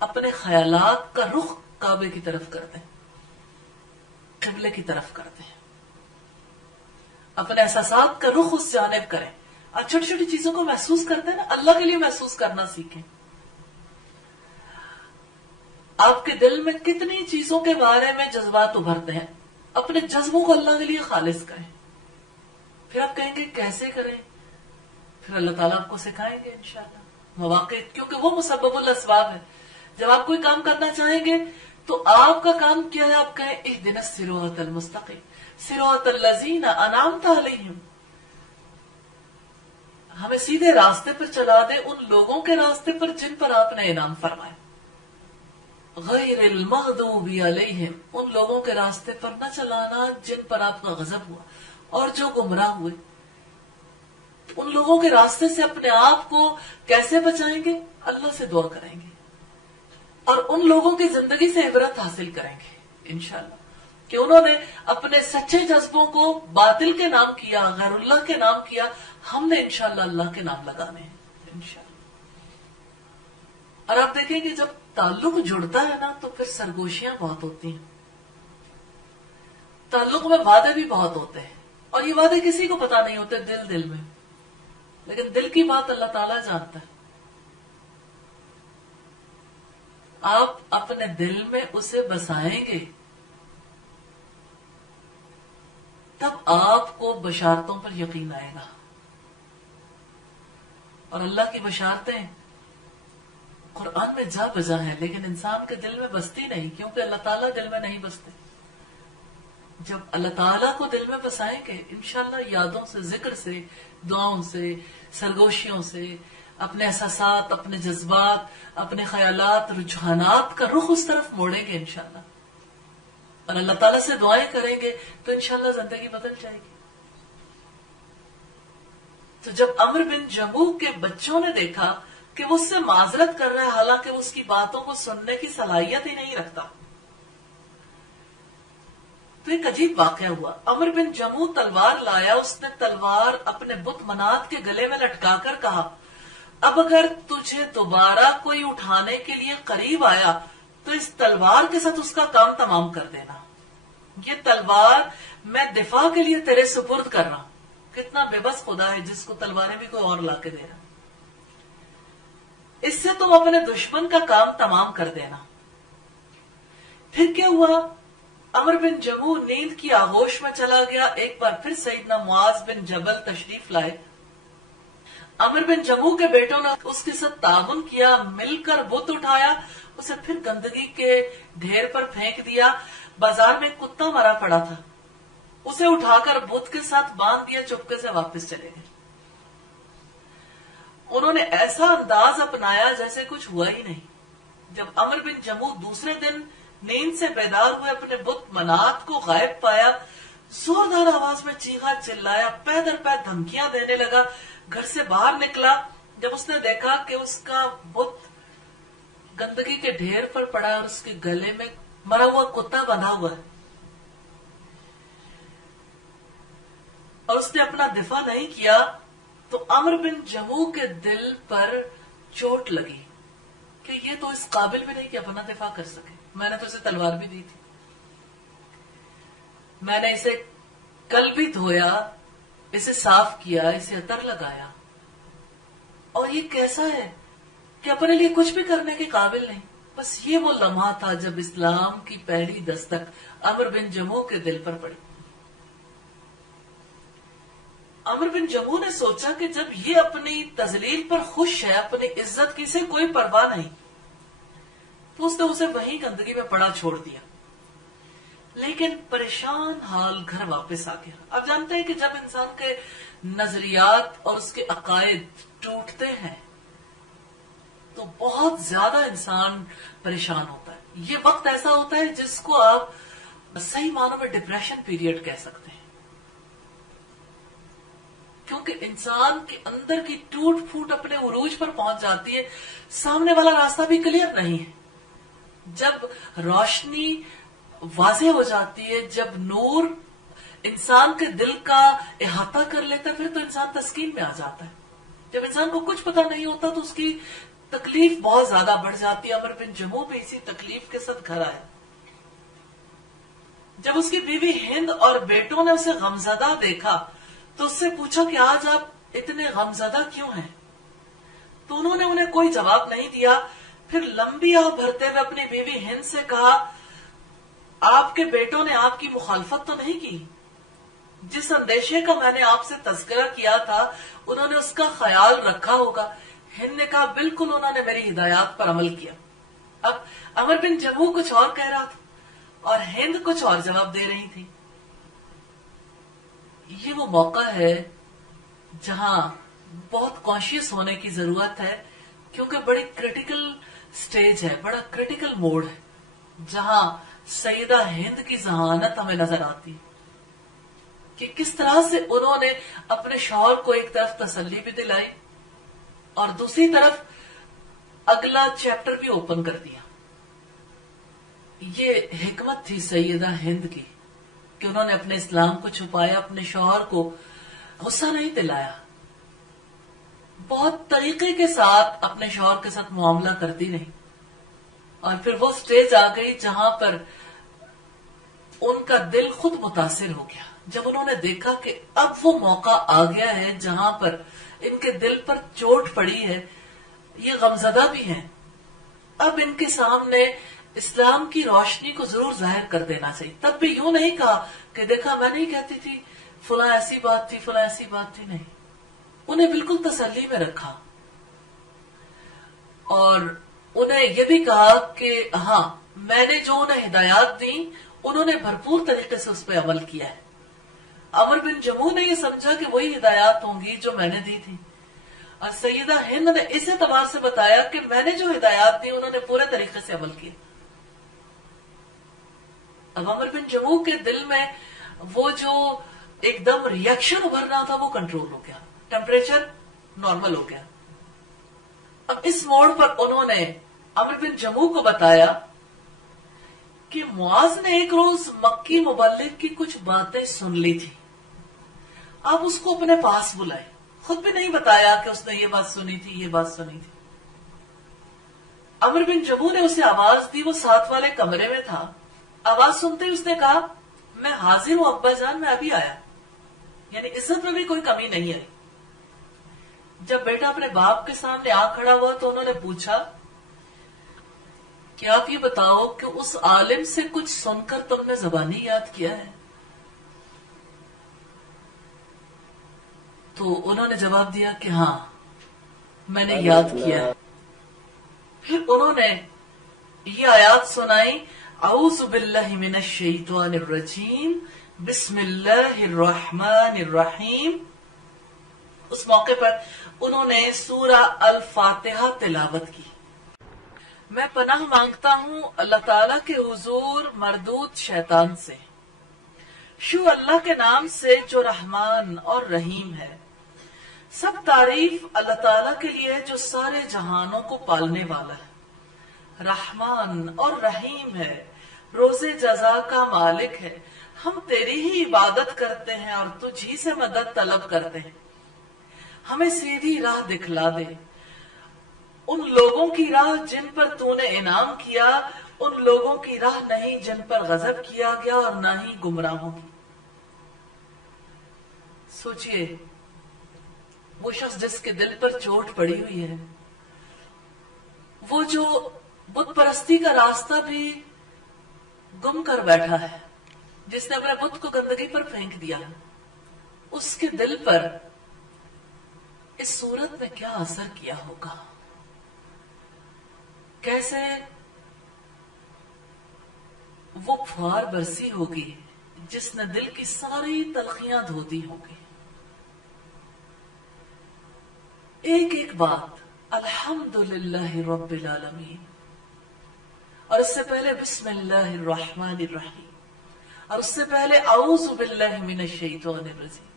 اپنے خیالات کا رخ کعبے کی طرف کر دیں، قبلے کی طرف کر دیں. اپنے احساسات کا رخ اس جانب کریں. آپ چھوٹی چھوٹی چیزوں کو محسوس کرتے ہیں نا، اللہ کے لیے محسوس کرنا سیکھیں. آپ کے دل میں کتنی چیزوں کے بارے میں جذبات ابھرتے ہیں، اپنے جذبوں کو اللہ کے لیے خالص کریں. پھر آپ کہیں گے کیسے کریں؟ پھر اللہ تعالیٰ آپ کو سکھائیں گے انشاءاللہ. مواقع، کیونکہ وہ مسبب الاسباب ہے. جب آپ کوئی کام کرنا چاہیں گے تو آپ کا کام کیا ہے؟ آپ کہیں اہدنا الصراط المستقیم صراط الذین انعمت علیہم. ہمیں سیدھے راستے پر چلا دے، ان لوگوں کے راستے پر جن پر آپ نے انعام فرمائے. غیر المغضوب علیہم، ان لوگوں کے راستے پر نہ چلانا جن پر آپ کا غضب ہوا اور جو گمراہ ہوئے. ان لوگوں کے راستے سے اپنے آپ کو کیسے بچائیں گے؟ اللہ سے دعا کریں گے اور ان لوگوں کی زندگی سے عبرت حاصل کریں گے انشاءاللہ، کہ انہوں نے اپنے سچے جذبوں کو باطل کے نام کیا، غیر اللہ کے نام کیا. ہم نے انشاءاللہ اللہ کے نام لگانے ہیں انشاءاللہ. اور آپ دیکھیں کہ جب تعلق جڑتا ہے نا تو پھر سرگوشیاں بہت ہوتی ہیں. تعلق میں وعدے بھی بہت ہوتے ہیں، اور یہ وعدے کسی کو پتا نہیں ہوتے، دل دل میں. لیکن دل کی بات اللہ تعالیٰ جانتا ہے. آپ اپنے دل میں اسے بسائیں گے تب آپ کو بشارتوں پر یقین آئے گا. اور اللہ کی بشارتیں قرآن میں جا بجا ہیں، لیکن انسان کے دل میں بستی نہیں، کیونکہ اللہ تعالیٰ دل میں نہیں بستے. جب اللہ تعالیٰ کو دل میں بسائیں گے انشاءاللہ یادوں سے، ذکر سے، دعاؤں سے، سرگوشیوں سے، اپنے احساسات، اپنے جذبات، اپنے خیالات، رجحانات کا رخ اس طرف موڑیں گے انشاءاللہ، اور اللہ تعالیٰ سے دعائیں کریں گے تو انشاءاللہ زندگی بدل جائے گی۔ تو جب عمرو بن جموح کے بچوں نے دیکھا کہ وہ اس سے معذرت کر رہا ہے حالانکہ وہ اس کی باتوں کو سننے کی صلاحیت ہی نہیں رکھتا، تو ایک عجیب واقعہ ہوا۔ عمرو بن جموح تلوار لایا، اس نے تلوار اپنے بت منات کے گلے میں لٹکا کر کہا، اب اگر تجھے دوبارہ کوئی اٹھانے کے لیے قریب آیا تو اس تلوار کے ساتھ اس کا کام تمام کر دینا، یہ تلوار میں دفاع کے لیے تیرے سپرد کر رہا ہوں۔ کتنا بے بس خدا ہے جس کو تلواریں بھی کوئی اور لا کے دے رہا، اس سے تم اپنے دشمن کا کام تمام کر دینا۔ پھر کیا ہوا؟ عمرو بن جموح نیند کی آغوش میں چلا گیا۔ ایک بار پھر سیدنا معاذ بن جبل تشریف لائے۔ عمرو بن جموح کے بیٹوں نے اس کے ساتھ تعاون کیا، مل کر بت اٹھایا، اسے پھر گندگی کے ڈھیر پر پھینک دیا۔ بازار میں کتا مرا پڑا تھا، اسے اٹھا کر بت کے ساتھ باندھ دیا، چپکے سے واپس چلے گئے۔ انہوں نے ایسا انداز اپنایا جیسے کچھ ہوا ہی نہیں۔ جب عمرو بن جموح دوسرے دن نیند سے بیدار ہوئے، اپنے بت منات کو غائب پایا، زوردار آواز میں چیخا، چلایا، پے در پے دھمکیاں دینے لگا۔ گھر سے باہر نکلا، جب اس نے دیکھا کہ اس کا بت گندگی کے ڈھیر پر پڑا اور اس کے گلے میں مرا ہوا کتا بندھا ہوا ہے اور اس نے اپنا دفاع نہیں کیا، تو عمرو بن جموح کے دل پر چوٹ لگی کہ یہ تو اس قابل بھی نہیں کہ اپنا دفاع کر سکے۔ میں نے تو اسے تلوار بھی دی تھی، میں نے اسے کل بھی دھویا، اسے صاف کیا، اسے عطر لگایا، اور یہ کیسا ہے کہ اپنے لیے کچھ بھی کرنے کے قابل نہیں۔ بس یہ وہ لمحہ تھا جب اسلام کی پہلی دستک عمرو بن جموح کے دل پر پڑی۔ عمرو بن جموح نے سوچا کہ جب یہ اپنی تذلیل پر خوش ہے، اپنی عزت کی سے کوئی پرواہ نہیں، تو اس نے اسے وہیں گندگی میں پڑا چھوڑ دیا، لیکن پریشان حال گھر واپس آ گیا۔ آپ جانتے ہیں کہ جب انسان کے نظریات اور اس کے عقائد ٹوٹتے ہیں تو بہت زیادہ انسان پریشان ہوتا ہے۔ یہ وقت ایسا ہوتا ہے جس کو آپ صحیح معنوں میں ڈپریشن پیریڈ کہہ سکتے ہیں، کیونکہ انسان کے اندر کی ٹوٹ پھوٹ اپنے عروج پر پہنچ جاتی ہے، سامنے والا راستہ بھی کلیئر نہیں ہے۔ جب روشنی واضح ہو جاتی ہے، جب نور انسان کے دل کا احاطہ کر لیتا ہے، پھر تو انسان تسکین میں آ جاتا ہے۔ جب انسان کو کچھ پتہ نہیں ہوتا تو اس کی تکلیف بہت زیادہ بڑھ جاتی ہے۔ عمرو بن جموح بھی اسی تکلیف کے ساتھ گھر آیا۔ جب اس کی بیوی ہند اور بیٹوں نے اسے غمزدہ دیکھا تو اس سے پوچھا کہ آج آپ اتنے غمزدہ کیوں ہیں؟ تو انہوں نے انہیں کوئی جواب نہیں دیا۔ پھر لمبی آہ بھرتے ہوئے اپنی بیوی ہند سے کہا، آپ کے بیٹوں نے آپ کی مخالفت تو نہیں کی؟ جس اندیشے کا میں نے آپ سے تذکرہ کیا تھا انہوں نے اس کا خیال رکھا ہوگا۔ ہند نے کہا، بالکل انہوں نے میری ہدایات پر عمل کیا۔ اب عمرو بن جموح کچھ اور کہہ رہا تھا اور ہند کچھ اور جواب دے رہی تھی۔ یہ وہ موقع ہے جہاں بہت کانشیس ہونے کی ضرورت ہے، کیونکہ بڑی کریٹیکل سٹیج ہے، بڑا کریٹیکل موڈ ہے، جہاں سیدہ ہند کی ذہانت ہمیں نظر آتی ہے کہ کس طرح سے انہوں نے اپنے شوہر کو ایک طرف تسلی بھی دلائی اور دوسری طرف اگلا چیپٹر بھی اوپن کر دیا۔ یہ حکمت تھی سیدہ ہند کی کہ انہوں نے اپنے اسلام کو چھپایا، اپنے شوہر کو غصہ نہیں دلایا، بہت طریقے کے ساتھ اپنے شوہر کے ساتھ معاملہ کرتی نہیں۔ اور پھر وہ سٹیج آ گئی جہاں پر ان کا دل خود متاثر ہو گیا، جب انہوں نے دیکھا کہ اب وہ موقع آ گیا ہے جہاں پر ان کے دل پر چوٹ پڑی ہے، یہ غمزدہ بھی ہیں، اب ان کے سامنے اسلام کی روشنی کو ضرور ظاہر کر دینا چاہیے۔ تب بھی یوں نہیں کہا کہ دیکھا میں نہیں کہتی تھی، فلاں ایسی بات تھی، فلاں ایسی بات تھی، نہیں، انہیں بالکل تسلی میں رکھا اور انہیں یہ بھی کہا کہ ہاں میں نے جو انہیں ہدایات دی انہوں نے بھرپور طریقے سے اس پہ عمل کیا ہے. عمر بن جموح نے یہ سمجھا کہ وہی ہدایات ہوں گی جو میں نے دی تھی، اور سیدہ ہند نے اس اعتبار سے بتایا کہ میں نے جو ہدایات دی انہوں نے پورے طریقے سے عمل کیا. اب عمر بن جموح کے دل میں وہ جو ایک دم ریئیکشن ابھرنا تھا وہ کنٹرول ہو گیا، ٹیمپریچر نارمل ہو گیا. اب اس موڑ پر انہوں نے عمر بن جموح کو بتایا کہ معاذ نے ایک روز مکی مبلغ کی کچھ باتیں سن لی تھی، آپ اس کو اپنے پاس بلائے. خود بھی نہیں بتایا کہ اس نے یہ بات سنی تھی، یہ بات سنی تھی. عمر بن جموح نے اسے آواز دی، وہ ساتھ والے کمرے میں تھا. آواز سنتے ہی اس نے کہا میں حاضر ہوں ابا جان، میں ابھی آیا. یعنی عزت میں بھی کوئی کمی نہیں آئی. جب بیٹا اپنے باپ کے سامنے آ کھڑا ہوا تو انہوں نے پوچھا کہ آپ یہ بتاؤ کہ اس عالم سے کچھ سن کر تم نے زبانی یاد کیا ہے؟ تو انہوں نے جواب دیا کہ ہاں میں نے یاد کیا ہے. پھر انہوں نے یہ آیات سنائی، اعوذ باللہ من الشیطان الرجیم بسم اللہ الرحمن الرحیم. اس موقع پر انہوں نے سورہ الفاتحہ تلاوت کی. میں پناہ مانگتا ہوں اللہ تعالیٰ کے حضور مردود شیطان سے، شو اللہ کے نام سے جو رحمان اور رحیم ہے. سب تعریف اللہ تعالیٰ کے لیے جو سارے جہانوں کو پالنے والا ہے، رحمان اور رحیم ہے، روز جزا کا مالک ہے. ہم تیری ہی عبادت کرتے ہیں اور تجھ ہی سے مدد طلب کرتے ہیں. ہمیں سیدھی راہ دکھلا دے، ان لوگوں کی راہ جن پر تو نے انعام کیا، ان لوگوں کی راہ نہیں جن پر غضب کیا گیا، اور نہ ہی گمراہوں کی. سوچئے وہ شخص جس کے دل پر چوٹ پڑی ہوئی ہے، وہ جو بت پرستی کا راستہ بھی گم کر بیٹھا ہے، جس نے اپنے بت کو گندگی پر پھینک دیا، اس کے دل پر اس صورت میں کیا اثر کیا ہوگا، کیسے وہ پھوار برسی ہوگی جس نے دل کی ساری تلخیاں دھو دی ہوگی. ایک ایک بات الحمدللہ رب العالمین، اور اس سے پہلے بسم اللہ الرحمن الرحیم، اور اس سے پہلے اعوذ باللہ من الشیطان الرجیم.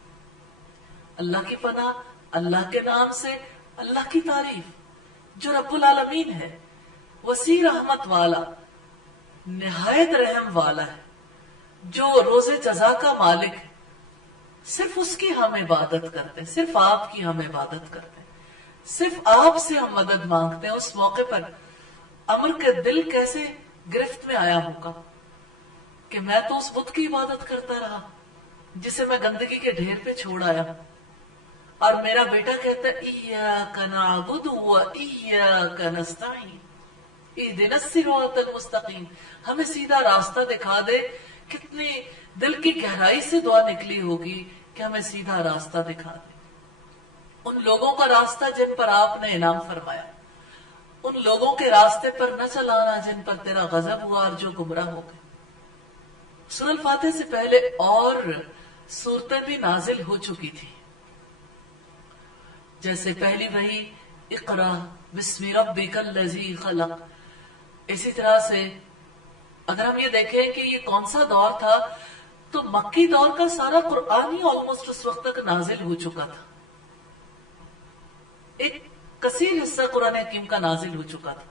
اللہ کی پناہ، اللہ کے نام سے، اللہ کی تعریف جو رب العالمین ہے، وسیع رحمت والا، نہایت رحم والا ہے، جو روز جزا کا مالک ہے. صرف اس کی ہم عبادت کرتے ہیں، صرف آپ کی ہم عبادت کرتے ہیں، صرف آپ سے ہم مدد مانگتے ہیں. اس موقع پر عمر کے دل کیسے گرفت میں آیا ہوگا کہ میں تو اس بت کی عبادت کرتا رہا جسے میں گندگی کے ڈھیر پہ چھوڑ آیا، اور میرا بیٹا کہتا ہے ایاک نعبد و ایاک نستعین اہدنا الصراط المستقیم، ہمیں سیدھا راستہ دکھا دے. کتنی دل کی گہرائی سے دعا نکلی ہوگی کہ ہمیں سیدھا راستہ دکھا دے. ان لوگوں کا راستہ جن پر آپ نے انعام فرمایا، ان لوگوں کے راستے پر نہ چلانا جن پر تیرا غضب ہوا اور جو گمراہ ہو گئے. سورہ الفاتحہ سے پہلے اور سورتیں بھی نازل ہو چکی تھی، جیسے پہلی وحی اقرا بسم ربک الذی خلق. اسی طرح سے اگر ہم یہ دیکھیں کہ یہ کون سا دور تھا، تو مکی دور کا سارا قرآن ہی آلموسٹ اس وقت تک نازل ہو چکا تھا. ایک کثیر حصہ قرآن حکیم کا نازل ہو چکا تھا.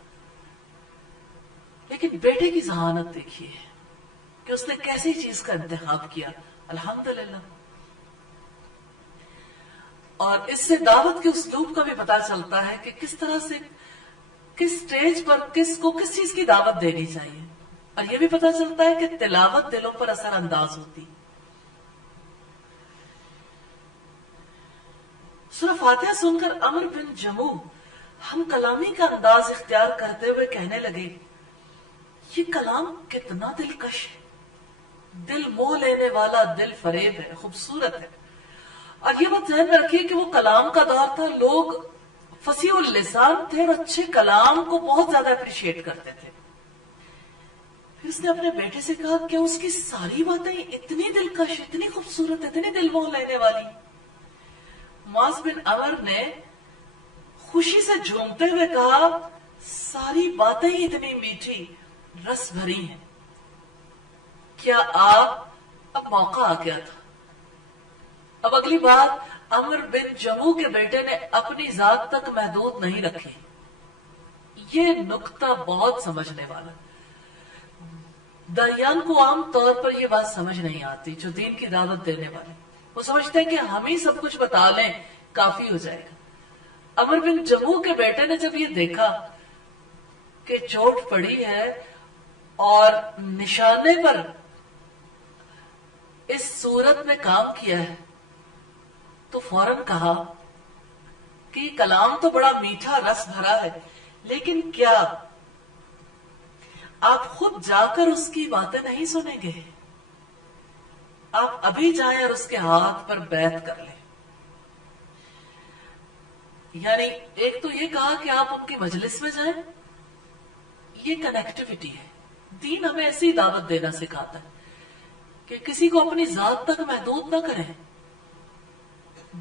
لیکن بیٹے کی ذہانت دیکھیے کہ اس نے کیسی چیز کا انتخاب کیا. الحمدللہ. اور اس سے دعوت کے اسلوب کا بھی پتا چلتا ہے کہ کس طرح سے کس سٹیج پر کس کو کس چیز کی دعوت دینی چاہیے. اور یہ بھی پتا چلتا ہے کہ تلاوت دلوں پر اثر انداز ہوتی. سورہ فاتحہ سن کر عمر بن جموح ہم کلامی کا انداز اختیار کرتے ہوئے کہنے لگے یہ کلام کتنا دلکش ہے، دل موہ لینے والا، دل فریب ہے، خوبصورت ہے. اور یہ بات ذہن میں رکھیے کہ وہ کلام کا دور تھا، لوگ فصیح اللسان تھے اور اچھے کلام کو بہت زیادہ اپریشیٹ کرتے تھے. پھر اس نے اپنے بیٹے سے کہا کیا اس کی ساری باتیں اتنی دلکش، اتنی خوبصورت، اتنی دل موہ لینے والی؟ معاذ بن عمر نے خوشی سے جھومتے ہوئے کہا ساری باتیں ہی اتنی میٹھی رس بھری ہیں. کیا آپ، اب موقع آ گیا تھا. اب اگلی بات عمر بن جموح کے بیٹے نے اپنی ذات تک محدود نہیں رکھی. یہ نقطہ بہت سمجھنے والا. دایان کو عام طور پر یہ بات سمجھ نہیں آتی جو دین کی دعوت دینے والے. وہ سمجھتے ہیں کہ ہم ہی سب کچھ بتا لیں کافی ہو جائے گا. عمر بن جموح کے بیٹے نے جب یہ دیکھا کہ چوٹ پڑی ہے اور نشانے پر اس صورت میں کام کیا ہے تو فوراً کہا کہ یہ کلام تو بڑا میٹھا رس بھرا ہے، لیکن کیا آپ خود جا کر اس کی باتیں نہیں سنیں گے؟ آپ ابھی جائیں اور اس کے ہاتھ پر بیعت کر لیں. یعنی ایک تو یہ کہا کہ آپ ان کی مجلس میں جائیں، یہ کنیکٹیوٹی ہے. دین ہمیں ایسی دعوت دینا سکھاتا ہے کہ کسی کو اپنی ذات تک محدود نہ کریں.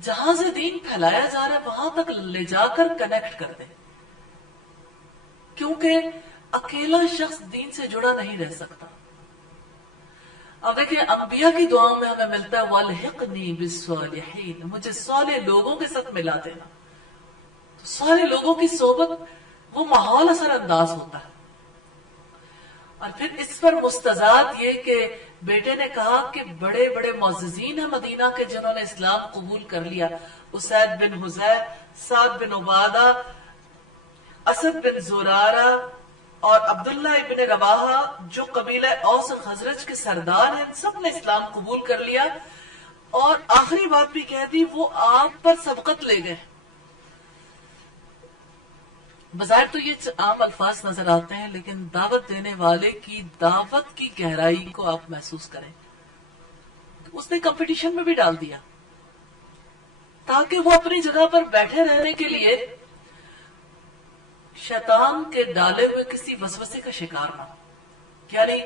جہاں سے دین پھیلایا جا رہا ہے وہاں تک لے جا کر کنیکٹ کر دیں، کیونکہ اکیلا شخص دین سے جڑا نہیں رہ سکتا. اب دیکھیں انبیاء کی دعاؤں میں ہمیں ملتا ہے وَالْحِقْنِي بِالصَّالِحِينَ، مجھے صالح لوگوں کے ساتھ ملا دینا. تو صالح لوگوں کی صحبت وہ ماحول اثر انداز ہوتا ہے. اور پھر اس پر مستضاد یہ کہ بیٹے نے کہا کہ بڑے بڑے معززین ہیں مدینہ کے جنہوں نے اسلام قبول کر لیا. اسید بن حذیر، سعد بن عبادہ، اسد بن زرارہ اور عبداللہ ابن رواحہ جو قبیلہ اوس اور خزرج کے سردار ہیں، سب نے اسلام قبول کر لیا. اور آخری بات بھی کہہ دی، وہ آپ پر سبقت لے گئے. بظاہر تو یہ عام الفاظ نظر آتے ہیں، لیکن دعوت دینے والے کی دعوت کی گہرائی کو آپ محسوس کریں. اس نے کمپٹیشن میں بھی ڈال دیا تاکہ وہ اپنی جگہ پر بیٹھے رہنے کے لیے شیطان کے ڈالے ہوئے کسی وسوسے کا شکار نہ ہو. یعنی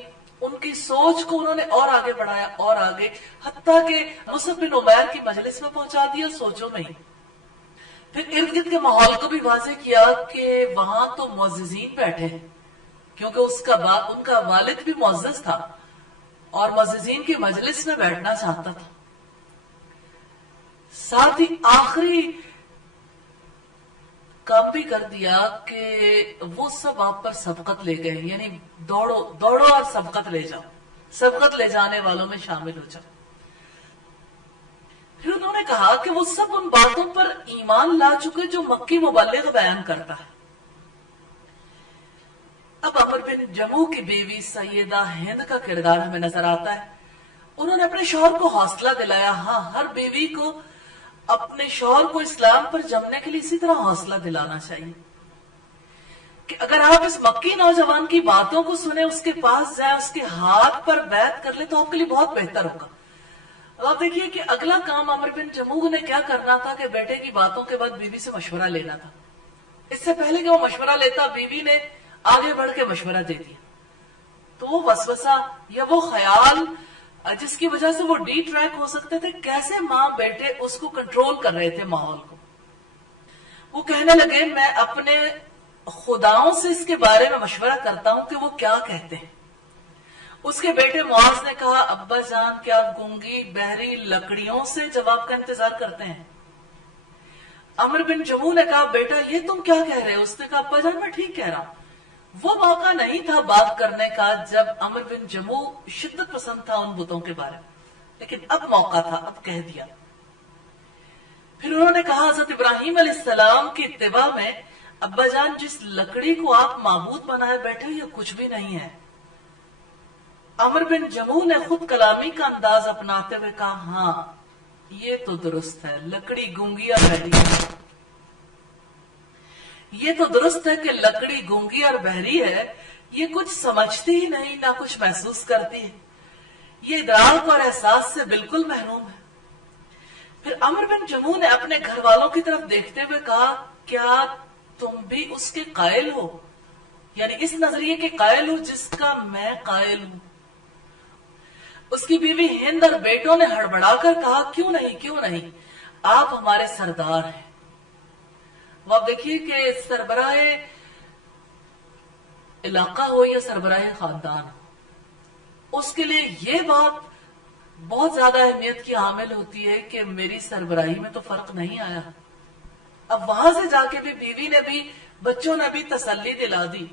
ان کی سوچ کو انہوں نے اور آگے بڑھایا اور آگے، حتیٰ کہ مصعب بن عمیر کی مجلس میں پہنچا دیا سوچوں میں ہی. پھر ارد گرد کے ماحول کو بھی واضح کیا کہ وہاں تو معززین بیٹھے ہیں، کیونکہ ان کا والد بھی معزز تھا اور معززین کی مجلس میں بیٹھنا چاہتا تھا. ساتھ ہی آخری کام بھی کر دیا کہ وہ سب آپ پر سبقت لے گئے، یعنی دوڑو اور سبقت لے جاؤ، سبقت لے جانے والوں میں شامل ہو جاؤ. پھر انہوں نے کہا کہ وہ سب ان باتوں پر ایمان لا چکے جو مکی مبلغ بیان کرتا ہے. اب عمر بن جموح کی بیوی سیدہ ہند کا کردار ہمیں نظر آتا ہے. انہوں نے اپنے شوہر کو حوصلہ دلایا. ہاں، ہر بیوی کو اپنے شوہر کو اسلام پر جمنے کے لیے اسی طرح حوصلہ دلانا چاہیے کہ اگر آپ اس مکی نوجوان کی باتوں کو سنیں، اس کے پاس جائیں، اس کے ہاتھ پر بیعت کر لیں تو آپ کے لیے بہت بہتر ہوگا. آپ دیکھیے کہ اگلا کام عمر بن جموح نے کیا کرنا تھا کہ بیٹے کی باتوں کے بعد بیوی سے مشورہ لینا تھا. اس سے پہلے کہ وہ مشورہ لیتا، بیوی نے آگے بڑھ کے مشورہ دے دیا. تو وہ وسوسہ یا وہ خیال جس کی وجہ سے وہ ڈی ٹریک ہو سکتے تھے، کیسے ماں بیٹے اس کو کنٹرول کر رہے تھے ماحول کو. وہ کہنے لگے میں اپنے خداؤں سے اس کے بارے میں مشورہ کرتا ہوں کہ وہ کیا کہتے ہیں. اس کے بیٹے معاذ نے کہا ابا جان کیا آپ گونگی بہری لکڑیوں سے جواب کا انتظار کرتے ہیں؟ عمر بن جموح نے کہا بیٹا یہ تم کیا کہہ رہے ہو؟ اس نے کہا ابا جان میں ٹھیک کہہ رہا ہوں. وہ موقع نہیں تھا بات کرنے کا جب عمر بن جموح شدت پسند تھا ان بتوں کے بارے میں، لیکن اب موقع تھا، اب کہہ دیا. پھر انہوں نے کہا حضرت ابراہیم علیہ السلام کی اتباع میں ابا جان جس لکڑی کو آپ معبود بنائے بیٹھے یہ کچھ بھی نہیں ہے. عمر بن جموح نے خود کلامی کا انداز اپناتے ہوئے کہا ہاں یہ تو درست ہے، لکڑی گونگی اور بہری ہے. یہ تو درست ہے کہ لکڑی گونگی اور بہری ہے، یہ کچھ سمجھتی ہی نہیں، نہ کچھ محسوس کرتی ہے، یہ ادراک اور احساس سے بالکل محروم ہے. پھر عمر بن جموح نے اپنے گھر والوں کی طرف دیکھتے ہوئے کہا کیا تم بھی اس کے قائل ہو؟ یعنی اس نظریے کے قائل ہوں جس کا میں قائل ہوں. اس کی بیوی ہند اور بیٹوں نے ہڑبڑا کر کہا کیوں نہیں آپ ہمارے سردار ہیں. وہ آپ دیکھیے کہ سربراہ علاقہ ہو یا سربراہ خاندان ہو، اس کے لیے یہ بات بہت زیادہ اہمیت کی حامل ہوتی ہے کہ میری سربراہی میں تو فرق نہیں آیا. اب وہاں سے جا کے بھی بیوی نے بھی بچوں نے بھی تسلی دلا دی.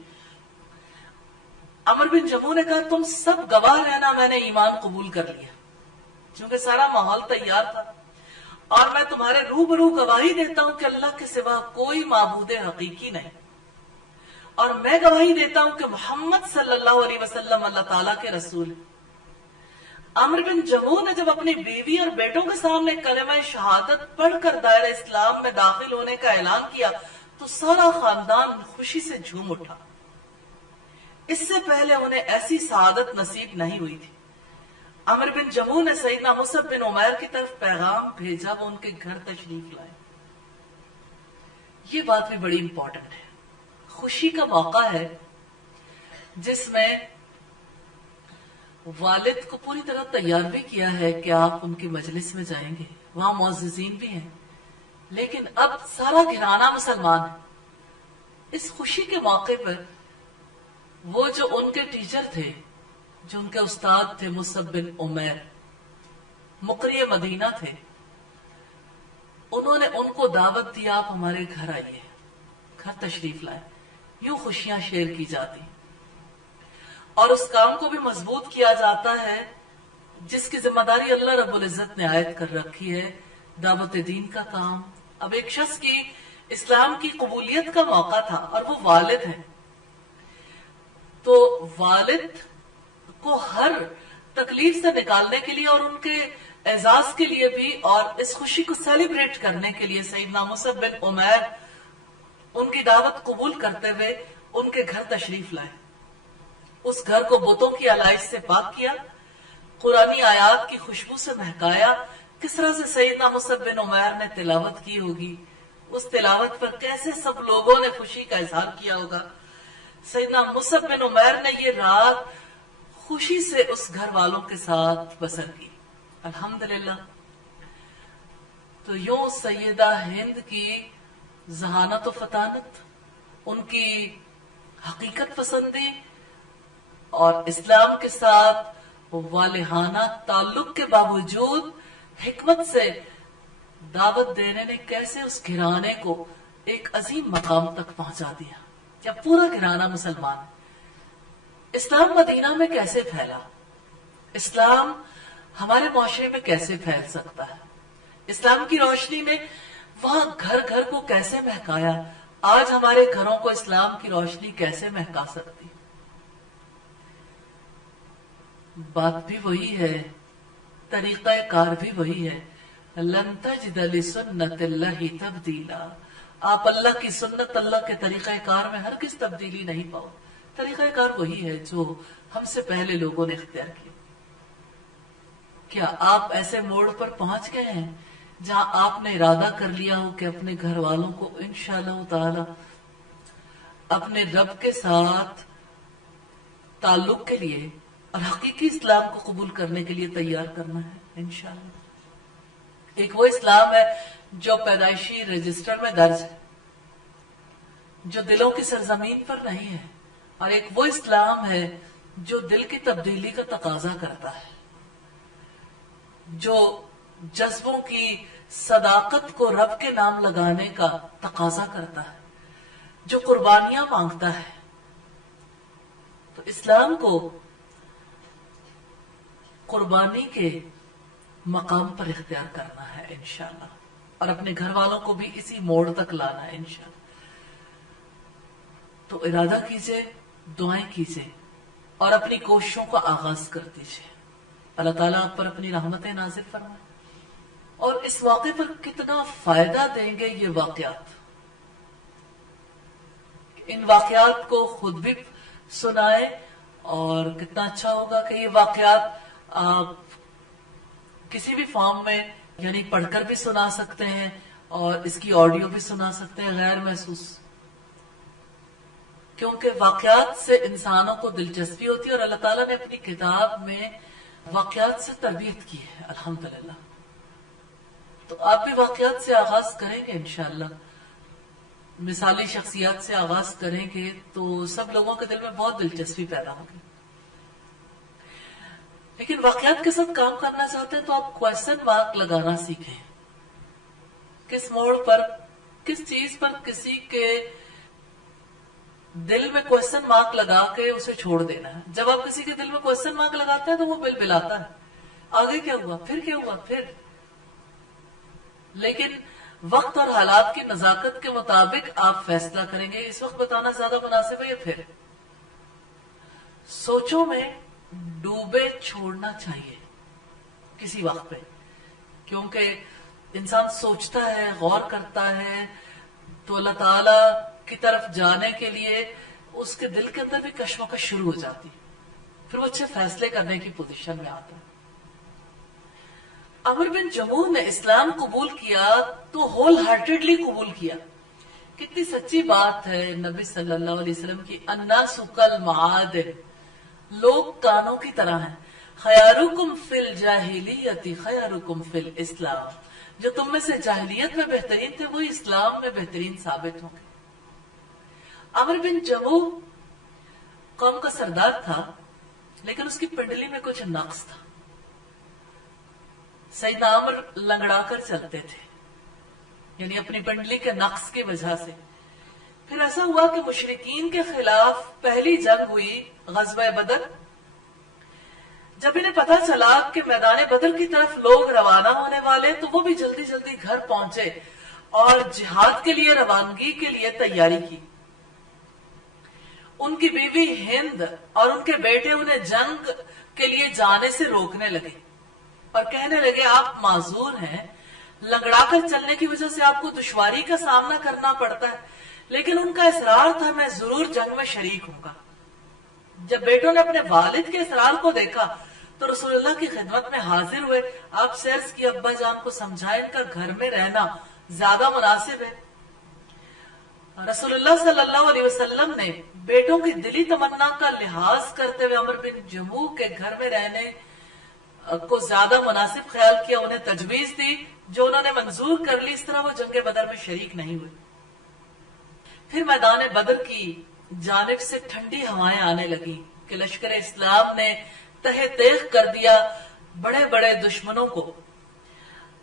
عمر بن جموح نے کہا تم سب گواہ رہنا، میں نے ایمان قبول کر لیا، کیونکہ سارا ماحول تیار تھا، اور میں تمہارے روبرو گواہی دیتا ہوں کہ اللہ کے سوا کوئی معبود حقیقی نہیں، اور میں گواہی دیتا ہوں کہ محمد صلی اللہ علیہ وسلم اللہ تعالیٰ کے رسول ہیں. عمر بن جموح نے جب اپنی بیوی اور بیٹوں کے سامنے کلمہ شہادت پڑھ کر دائرہ اسلام میں داخل ہونے کا اعلان کیا تو سارا خاندان خوشی سے جھوم اٹھا. اس سے پہلے انہیں ایسی سعادت نصیب نہیں ہوئی تھی. عمر بن جموح نے سیدنا مصعب بن عمیر کی طرف پیغام بھیجا، وہ ان کے گھر تشریف لائے. یہ بات بھی بڑی امپورٹنٹ ہے. خوشی کا موقع ہے جس میں والد کو پوری طرح تیار بھی کیا ہے کہ آپ ان کی مجلس میں جائیں گے، وہاں معززین بھی ہیں، لیکن اب سارا گھرانہ مسلمان ہے. اس خوشی کے موقع پر وہ جو ان کے ٹیچر تھے، جو ان کے استاد تھے مصعب بن عمیر، مقری مدینہ تھے، انہوں نے ان کو دعوت دی آپ ہمارے گھر آئیے، گھر تشریف لائے. یوں خوشیاں شیئر کی جاتی اور اس کام کو بھی مضبوط کیا جاتا ہے جس کی ذمہ داری اللہ رب العزت نے عائد کر رکھی ہے، دعوت دین کا کام. اب ایک شخص کی اسلام کی قبولیت کا موقع تھا اور وہ والد ہیں، تو والد کو ہر تکلیف سے نکالنے کے لیے اور ان کے اعزاز کے لیے بھی اور اس خوشی کو سیلیبریٹ کرنے کے لیے سیدنا مصعب بن عمیر ان کی دعوت قبول کرتے ہوئے ان کے گھر تشریف لائے. اس گھر کو بتوں کی آلائش سے پاک کیا، قرآنی آیات کی خوشبو سے مہکایا. کس طرح سے سیدنا مصعب بن عمیر نے تلاوت کی ہوگی، اس تلاوت پر کیسے سب لوگوں نے خوشی کا اظہار کیا ہوگا. سیدنا مصعب بن عمیر نے یہ رات خوشی سے اس گھر والوں کے ساتھ بسر کی. الحمدللہ. تو یوں سیدہ ہند کی ذہانت و فطانت، ان کی حقیقت پسندی اور اسلام کے ساتھ والہانہ تعلق کے باوجود حکمت سے دعوت دینے نے کیسے اس گھرانے کو ایک عظیم مقام تک پہنچا دیا. جب پورا گھرانہ مسلمان. اسلام مدینہ میں کیسے پھیلا؟ اسلام ہمارے معاشرے میں کیسے پھیل سکتا ہے؟ اسلام کی روشنی نے وہاں گھر گھر کو کیسے مہکایا؟ آج ہمارے گھروں کو اسلام کی روشنی کیسے مہکا سکتی؟ بات بھی وہی ہے، طریقہ کار بھی وہی ہے. لن تجد لسنت اللہ تبدیلا. آپ اللہ کی سنت، اللہ کے طریقہ کار میں ہرگز تبدیلی نہیں پاؤ. طریقہ کار وہی ہے جو ہم سے پہلے لوگوں نے اختیار کیا. کیا آپ ایسے موڑ پر پہنچ گئے ہیں جہاں آپ نے ارادہ کر لیا ہو کہ اپنے گھر والوں کو انشاءاللہ تعالی اپنے رب کے ساتھ تعلق کے لیے اور حقیقی اسلام کو قبول کرنے کے لیے تیار کرنا ہے؟ انشاءاللہ. ایک وہ اسلام ہے جو پیدائشی رجسٹر میں درج ہے، جو دلوں کی سرزمین پر نہیں ہے، اور ایک وہ اسلام ہے جو دل کی تبدیلی کا تقاضا کرتا ہے، جو جذبوں کی صداقت کو رب کے نام لگانے کا تقاضا کرتا ہے، جو قربانیاں مانگتا ہے. تو اسلام کو قربانی کے مقام پر اختیار کرنا ہے انشاءاللہ، اور اپنے گھر والوں کو بھی اسی موڑ تک لانا ہے انشاءاللہ. تو ارادہ کیجئے، دعائیں کیجئے اور اپنی کوششوں کا آغاز کر دیجئے. اللہ تعالیٰ آپ پر اپنی رحمتیں نازل فرمائے. اور اس واقعے پر کتنا فائدہ دیں گے یہ واقعات. ان واقعات کو خود بھی سنائے، اور کتنا اچھا ہوگا کہ یہ واقعات آپ کسی بھی فارم میں یعنی پڑھ کر بھی سنا سکتے ہیں اور اس کی آڈیو بھی سنا سکتے ہیں غیر محسوس. کیونکہ واقعات سے انسانوں کو دلچسپی ہوتی ہے اور اللہ تعالیٰ نے اپنی کتاب میں واقعات سے تربیت کی ہے الحمدللہ. تو آپ بھی واقعات سے آغاز کریں گے انشاءاللہ، مثالی شخصیات سے آغاز کریں گے تو سب لوگوں کے دل میں بہت دلچسپی پیدا ہوگی. لیکن واقعات کے ساتھ کام کرنا چاہتے ہیں تو آپ کوشچن مارک لگانا سیکھیں. کس موڑ پر، کس چیز پر کسی کے دل میں کوشچن مارک لگا کے اسے چھوڑ دینا ہے. جب آپ کسی کے دل میں کوشچن مارک لگاتے ہیں تو وہ بل بلاتا ہے، آگے کیا ہوا، پھر کیا ہوا، پھر. لیکن وقت اور حالات کی نزاکت کے مطابق آپ فیصلہ کریں گے اس وقت بتانا زیادہ مناسب ہے یا پھر. سوچوں میں ڈوبے چھوڑنا چاہیے کسی وقت پہ، کیونکہ انسان سوچتا ہے، غور کرتا ہے تو اللہ تعالی کی طرف جانے کے لیے اس کے دل کے اندر بھی کشمکش شروع ہو جاتی، پھر وہ اچھے فیصلے کرنے کی پوزیشن میں آتا ہے. عمر بن جموح نے اسلام قبول کیا تو ہول ہارٹیڈلی قبول کیا. کتنی سچی بات ہے نبی صلی اللہ علیہ وسلم کی، الناس کالمعادن، لوگ کانوں کی طرح ہیں. خیارکم فی الجاہلیت خیارکم فی الاسلام، جو تم میں سے جاہلیت میں بہترین تھے وہی اسلام میں بہترین ثابت ہوں گے. عمر بن جموح قوم کا سردار تھا لیکن اس کی پنڈلی میں کچھ نقص تھا. سیدنا عمر لنگڑا کر چلتے تھے، یعنی اپنی پنڈلی کے نقص کی وجہ سے. پھر ایسا ہوا کہ مشرکین کے خلاف پہلی جنگ ہوئی، غزوہ بدر. جب انہیں پتا چلا کہ میدان بدر کی طرف لوگ روانہ ہونے والے تو وہ بھی جلدی جلدی گھر پہنچے اور جہاد کے لیے روانگی کے لیے تیاری کی. ان کی بیوی ہند اور ان کے بیٹے انہیں جنگ کے لیے جانے سے روکنے لگے اور کہنے لگے آپ معذور ہیں، لنگڑا کر چلنے کی وجہ سے آپ کو دشواری کا سامنا کرنا پڑتا ہے. لیکن ان کا اصرار تھا میں ضرور جنگ میں شریک ہوں گا. جب بیٹوں نے اپنے والد کے اصرار کو دیکھا تو رسول اللہ کی خدمت میں حاضر ہوئے. آپ سے عرض کی ابا جان کو سمجھائیں ان کا گھر میں رہنا زیادہ مناسب ہے. رسول اللہ صلی اللہ علیہ وسلم نے بیٹوں کی دلی تمنا کا لحاظ کرتے ہوئے عمر بن جموح کے گھر میں رہنے کو زیادہ مناسب خیال کیا، انہیں تجویز دی جو انہوں نے منظور کر لی. اس طرح وہ جنگ بدر میں شریک نہیں ہوئے. پھر میدان بدر کی جانب سے ٹھنڈی ہوائیں آنے لگی کہ لشکر اسلام نے تہہ تیغ کر دیا بڑے بڑے دشمنوں کو.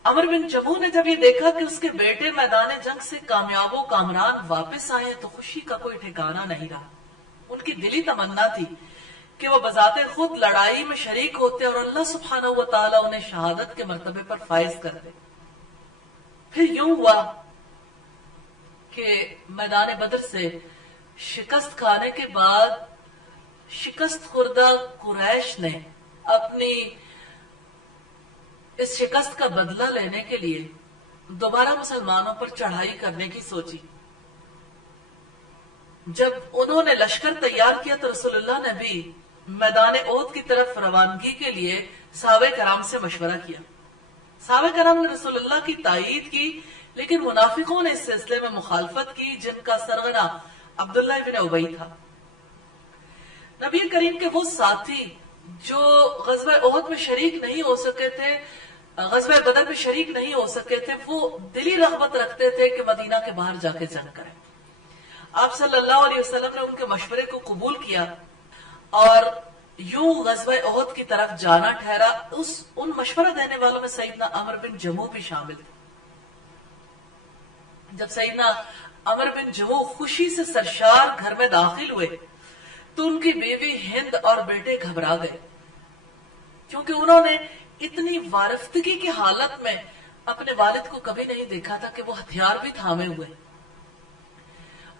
عمر بن جموح نے جب یہ دیکھا کہ اس کے بیٹے میدان جنگ سے کامیاب و کامران واپس آئے تو خوشی کا کوئی ٹھکانہ نہیں رہا. ان کی دلی تمنا تھی کہ وہ بذات خود لڑائی میں شریک ہوتے اور اللہ سبحانہ و تعالی انہیں شہادت کے مرتبے پر فائز کرتے. پھر یوں ہوا کہ میدان بدر سے شکست کھانے کے بعد شکست خوردہ قریش نے اپنی اس شکست کا بدلہ لینے کے لیے دوبارہ مسلمانوں پر چڑھائی کرنے کی سوچی. جب انہوں نے لشکر تیار کیا تو رسول اللہ نے بھی میدان احد کی طرف روانگی کے لیے صحابہ کرام سے مشورہ کیا. صحابہ کرام نے رسول اللہ کی تائید کی لیکن منافقوں نے اس سلسلے میں مخالفت کی جن کا سرغنہ عبداللہ بن ابی تھا. نبی کریم کے وہ ساتھی جو غزوہ احد میں شریک نہیں ہو سکے تھے، غزوہ بدر میں شریک نہیں ہو سکے تھے، وہ دلی رغبت رکھتے تھے کہ مدینہ کے باہر جا کے جنگ کریں. آپ صلی اللہ علیہ وسلم نے ان کے مشورے کو قبول کیا اور یوں غزوہ احد کی طرف جانا ٹھہرا. ان مشورہ دینے والوں میں سیدنا عمر بن جموح بھی شامل تھے. جب سیدنا عمر بن جموح خوشی سے سرشار گھر میں داخل ہوئے تو ان کی بیوی ہند اور بیٹے گھبرا گئے کیونکہ انہوں نے اتنی وارفتگی کی حالت میں اپنے والد کو کبھی نہیں دیکھا تھا کہ وہ ہتھیار بھی تھامے ہوئے.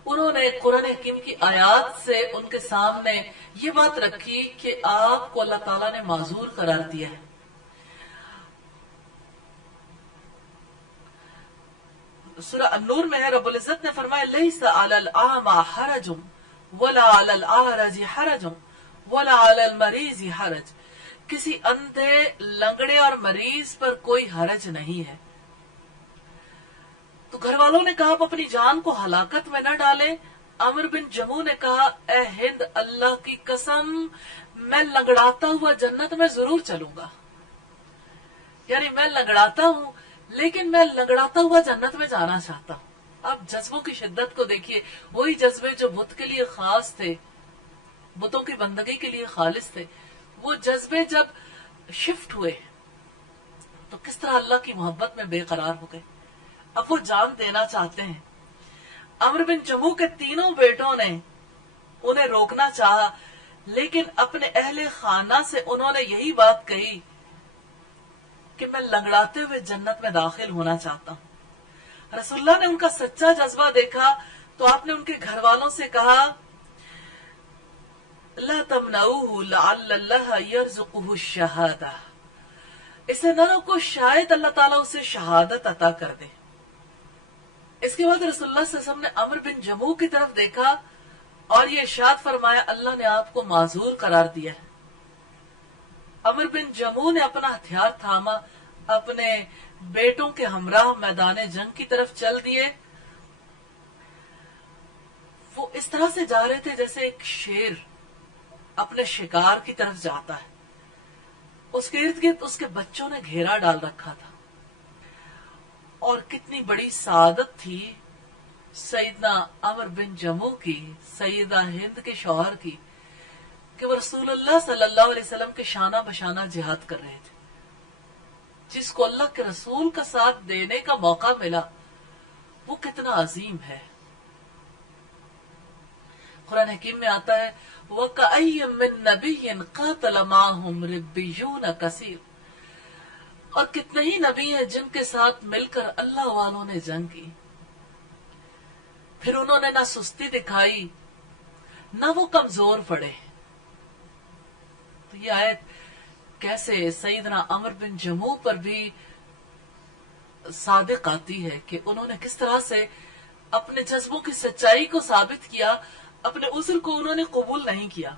انہوں نے قرآن حکیم کی آیات سے ان کے سامنے یہ بات رکھی کہ آپ کو اللہ تعالیٰ نے معذور قرار دیا ہے. سورہ النور میں ہے، رب العزت نے فرمایا لیس علی الاعمى حرج ولا علی الاعرج حرج ولا علی المریض حرج. کسی اندھے، لنگڑے اور مریض پر کوئی حرج نہیں ہے. تو گھر والوں نے کہا آپ اپنی جان کو ہلاکت میں نہ ڈالیں، عمر بن جمو نے کہا اے ہند اللہ کی قسم میں لنگڑاتا ہوا جنت میں ضرور چلوں گا، یعنی میں لنگڑاتا ہوں لیکن میں لنگڑاتا ہوا جنت میں جانا چاہتا ہوں۔ اب جذبوں کی شدت کو دیکھیے، وہی جذبے جو بت کے لیے خاص تھے، بتوں کی بندگی کے لیے خالص تھے، وہ جذبے جب شفٹ ہوئے تو کس طرح اللہ کی محبت میں بے قرار ہو گئے، اب وہ جان دینا چاہتے ہیں۔ عمر بن جمو کے تینوں بیٹوں نے انہیں روکنا چاہا، لیکن اپنے اہل خانہ سے انہوں نے یہی بات کہی کہ میں لنگڑاتے ہوئے جنت میں داخل ہونا چاہتا ہوں۔ رسول اللہ نے ان کا سچا جذبہ دیکھا تو آپ نے ان کے گھر والوں سے کہا لا تمنعوه لعل اللہ یرزقہ الشہادہ، اسے نہ روکو، شاید اللہ تعالیٰ اسے شہادت عطا کر دے۔ اس کے بعد رسول اللہ صلی اللہ علیہ وسلم نے عمر بن جمو کی طرف دیکھا اور یہ ارشاد فرمایا اللہ نے آپ کو معذور قرار دیا ہے۔ عمر بن جمو نے اپنا ہتھیار تھاما، اپنے بیٹوں کے ہمراہ میدان جنگ کی طرف چل دیے۔ وہ اس طرح سے جا رہے تھے جیسے ایک شیر اپنے شکار کی طرف جاتا ہے، اس کے ارد گرد اس کے بچوں نے گھیرا ڈال رکھا تھا۔ اور کتنی بڑی سعادت تھی سیدنا عمر بن جمو کی، سیدہ ہند کے شوہر کی، کہ وہ رسول اللہ صلی اللہ علیہ وسلم کے شانہ بشانہ جہاد کر رہے تھے۔ جس کو اللہ کے رسول کا ساتھ دینے کا موقع ملا وہ کتنا عظیم ہے۔ قرآن حکیم میں آتا ہے وَكَأَيٍّ مِّن نَبِيٍّ قَاتَلَ مَعَهُمْ رِبِّيُّونَ كَثِيرٌ، اور کتنے ہی نبی ہیں جن کے ساتھ مل کر اللہ والوں نے جنگ کی، پھر انہوں نے نہ سستی دکھائی نہ وہ کمزور پڑے۔ تو یہ آیت کیسے سیدنا عمر بن جمو پر بھی صادق آتی ہے کہ انہوں نے کس طرح سے اپنے جذبوں کی سچائی کو ثابت کیا، اپنے عذر کو انہوں نے قبول نہیں کیا۔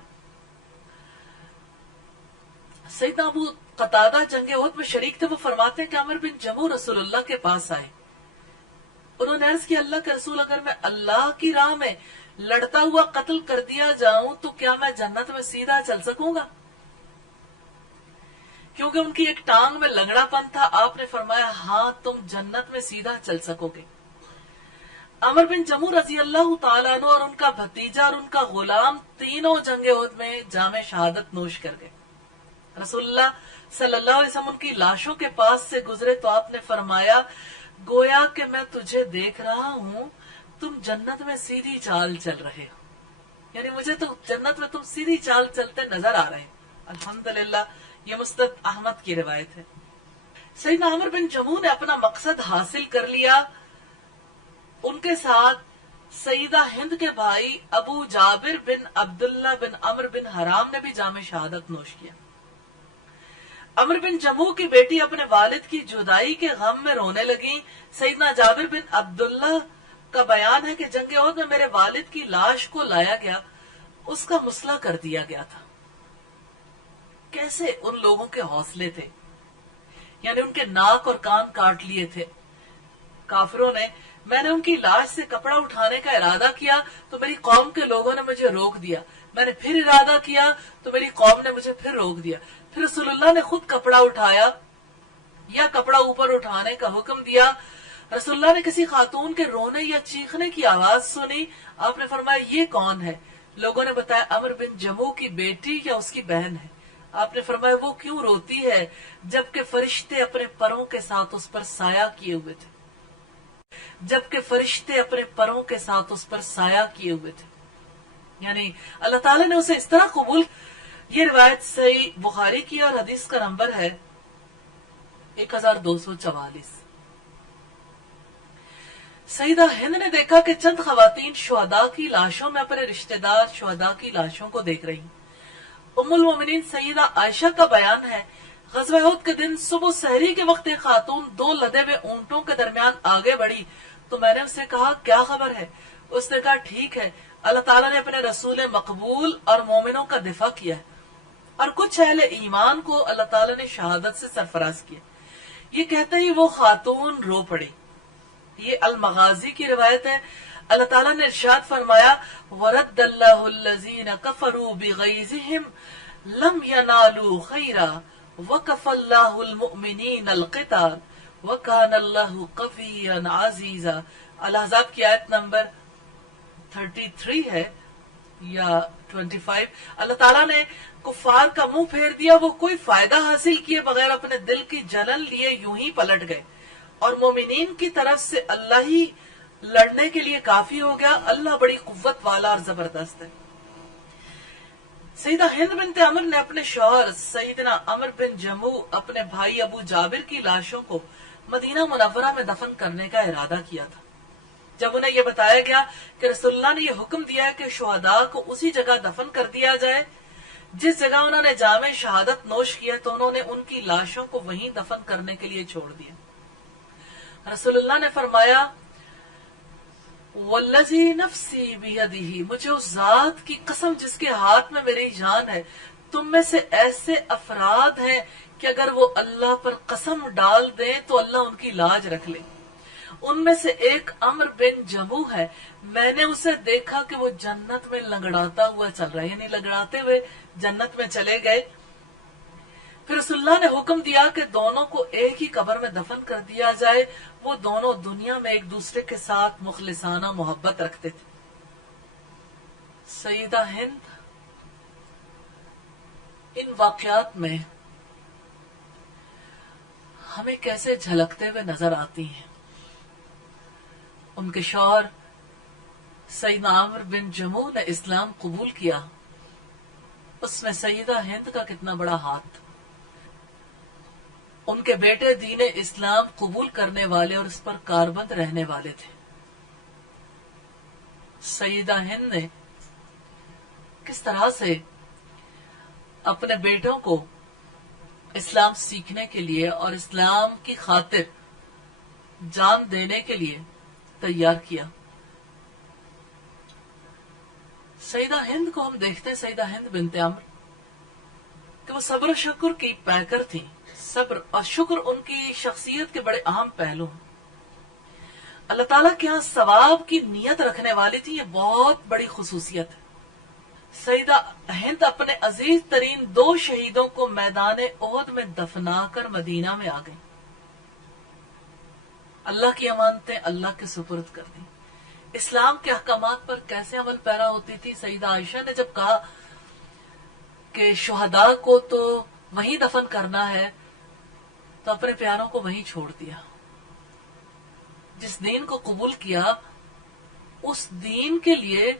سیدنا ابو قتادہ جنگ احد میں شریک تھے، وہ فرماتے ہیں کہ عمر بن جمو رسول اللہ کے پاس آئے، انہوں نے عرض کیا اللہ کے رسول اگر میں اللہ کی راہ میں لڑتا ہوا قتل کر دیا جاؤں تو کیا میں جنت میں سیدھا چل سکوں گا؟ کیونکہ ان کی ایک ٹانگ میں لنگڑا پن تھا۔ آپ نے فرمایا ہاں تم جنت میں سیدھا چل سکو گے۔ عمر بن جمو رضی اللہ تعالیٰ عنہ اور ان کا بھتیجا اور ان کا غلام تینوں جنگ احد میں جام شہادت نوش کر گئے۔ رسول اللہ صلی اللہ علیہ وسلم ان کی لاشوں کے پاس سے گزرے تو آپ نے فرمایا گویا کہ میں تجھے دیکھ رہا ہوں تم جنت میں سیدھی چال چل رہے ہو، یعنی مجھے تو جنت میں تم سیدھی چال چلتے نظر آ رہے ہیں۔ الحمدللہ یہ مستد احمد کی روایت ہے۔ سیدنا عمر بن جمو نے اپنا مقصد حاصل کر لیا۔ ان کے ساتھ سیدہ ہند کے بھائی ابو جابر بن عبداللہ بن عمر بن حرام نے بھی جام شہادت نوش کیا۔ عمر بن جمو کی بیٹی اپنے والد کی جدائی کے غم میں رونے لگیں۔ سیدنا جابر بن عبداللہ کا بیان ہے کہ جنگ احد میں میرے والد کی لاش کو لایا گیا، اس کا مسئلہ کر دیا گیا تھا۔ کیسے ان لوگوں کے حوصلے تھے، یعنی ان کے ناک اور کان کاٹ لیے تھے کافروں نے۔ میں نے ان کی لاش سے کپڑا اٹھانے کا ارادہ کیا تو میری قوم کے لوگوں نے مجھے روک دیا، میں نے پھر ارادہ کیا تو میری قوم نے مجھے پھر روک دیا، پھر رسول اللہ نے خود کپڑا اٹھایا یا کپڑا اوپر اٹھانے کا حکم دیا۔ رسول اللہ نے کسی خاتون کے رونے یا چیخنے کی آواز سنی، آپ نے فرمایا یہ کون ہے؟ لوگوں نے بتایا عمر بن جمو کی بیٹی یا اس کی بہن ہے۔ آپ نے فرمایا وہ کیوں روتی ہے جبکہ فرشتے اپنے پروں کے ساتھ اس پر سایہ کیے ہوئے تھے، جبکہ فرشتے اپنے پروں کے ساتھ اس پر سایہ کیے ہوئے تھے، یعنی اللہ تعالیٰ نے اسے اس طرح قبول۔ یہ روایت صحیح بخاری کی اور حدیث کا نمبر ہے 1244۔ سیدہ ہند نے دیکھا کہ چند خواتین شہداء کی لاشوں میں اپنے رشتہ دار شہداء کی لاشوں کو دیکھ رہی۔ ام المومنین سیدہ عائشہ کا بیان ہے غزوہ احد کے دن صبح سحری کے وقت ایک خاتون دو لدے ہوئے اونٹوں کے درمیان آگے بڑھی تو میں نے اس سے کہا کیا خبر ہے؟ اس نے کہا ٹھیک ہے، اللہ تعالیٰ نے اپنے رسول مقبول اور مومنوں کا دفاع کیا ہے اور کچھ اہل ایمان کو اللہ تعالیٰ نے شہادت سے سرفراز کیا۔ یہ کہتے ہی وہ خاتون رو پڑی۔ یہ المغازی کی روایت ہے۔ اللہ تعالیٰ نے ارشاد فرمایا وَرَدَّ اللَّهُ الَّذِينَ كَفَرُوا بِغَيْظِهِمْ لَمْ يَنَالُوا خَيْرًا وَكَفَى اللَّهُ الْمُؤْمِنِينَ الْقِتَالَ وَكَانَ اللَّهُ قَوِيًّا عَزِيزًا. الاحزاب کی آیت نمبر 33 ہے یا 25. اللہ تعالیٰ نے کفار کا منہ پھیر دیا، وہ کوئی فائدہ حاصل کیے بغیر اپنے دل کی جلن لیے یوں ہی پلٹ گئے، اور مومنین کی طرف سے اللہ ہی لڑنے کے لیے کافی ہو گیا. اللہ بڑی قوت والا اور زبردست ہے. سیدہ ہند بنت عمر نے اپنے شوہر سیدنا عمر بن جموع اپنے بھائی ابو جابر کی لاشوں کو مدینہ منورہ میں دفن کرنے کا ارادہ کیا تھا. جب انہیں یہ بتایا گیا کہ رسول اللہ نے یہ حکم دیا ہے کہ شہداء کو اسی جگہ دفن کر دیا جائے جس جگہ انہوں نے جام شہادت نوش کیا، تو انہوں نے ان کی لاشوں کو وہیں دفن کرنے کے لیے چھوڑ دیا. رسول اللہ نے فرمایا والذی نفسی بیدہ، مجھے اس ذات کی قسم جس کے ہاتھ میں میری جان ہے، تم میں سے ایسے افراد ہیں کہ اگر وہ اللہ پر قسم ڈال دیں تو اللہ ان کی لاج رکھ لے. ان میں سے ایک عمر بن جموع ہے، میں نے اسے دیکھا کہ وہ جنت میں لنگڑاتا ہوا چل رہا ہے، یعنی لنگڑاتے ہوئے جنت میں چلے گئے. پھر رسول اللہ نے حکم دیا کہ دونوں کو ایک ہی قبر میں دفن کر دیا جائے. وہ دونوں دنیا میں ایک دوسرے کے ساتھ مخلصانہ محبت رکھتے تھے. سیدہ ہند ان واقعات میں ہمیں کیسے جھلکتے ہوئے نظر آتی ہیں. ان کے شوہر سیدنا عمر بن جموع نے اسلام قبول کیا، اس میں سیدہ ہند کا کتنا بڑا ہاتھ. ان کے بیٹے دین اسلام قبول کرنے والے اور اس پر کاربند رہنے والے تھے. سیدہ ہند نے کس طرح سے اپنے بیٹوں کو اسلام سیکھنے کے لیے اور اسلام کی خاطر جان دینے کے لیے تیار کیا. سیدہ ہند کو ہم دیکھتے ہیں، سیدہ ہند بنت عمر، کہ وہ صبر و شکر کی پیکر تھیں. صبر اور شکر ان کی شخصیت کے بڑے اہم پہلو ہیں. اللہ تعالیٰ کے ہاں ثواب کی نیت رکھنے والی تھی، یہ بہت بڑی خصوصیت ہے. سیدہ ہند اپنے عزیز ترین 2 شہیدوں کو میدان احد میں دفنا کر مدینہ میں آ گئیں. اللہ کی امانتیں اللہ کے سپرد کر دیں. اسلام کے احکامات پر کیسے عمل پیرا ہوتی تھی. سیدہ عائشہ نے جب کہا کہ شہداء کو تو وہیں دفن کرنا ہے تو اپنے پیاروں کو وہیں چھوڑ دیا. جس دین کو قبول کیا اس دین کے لیے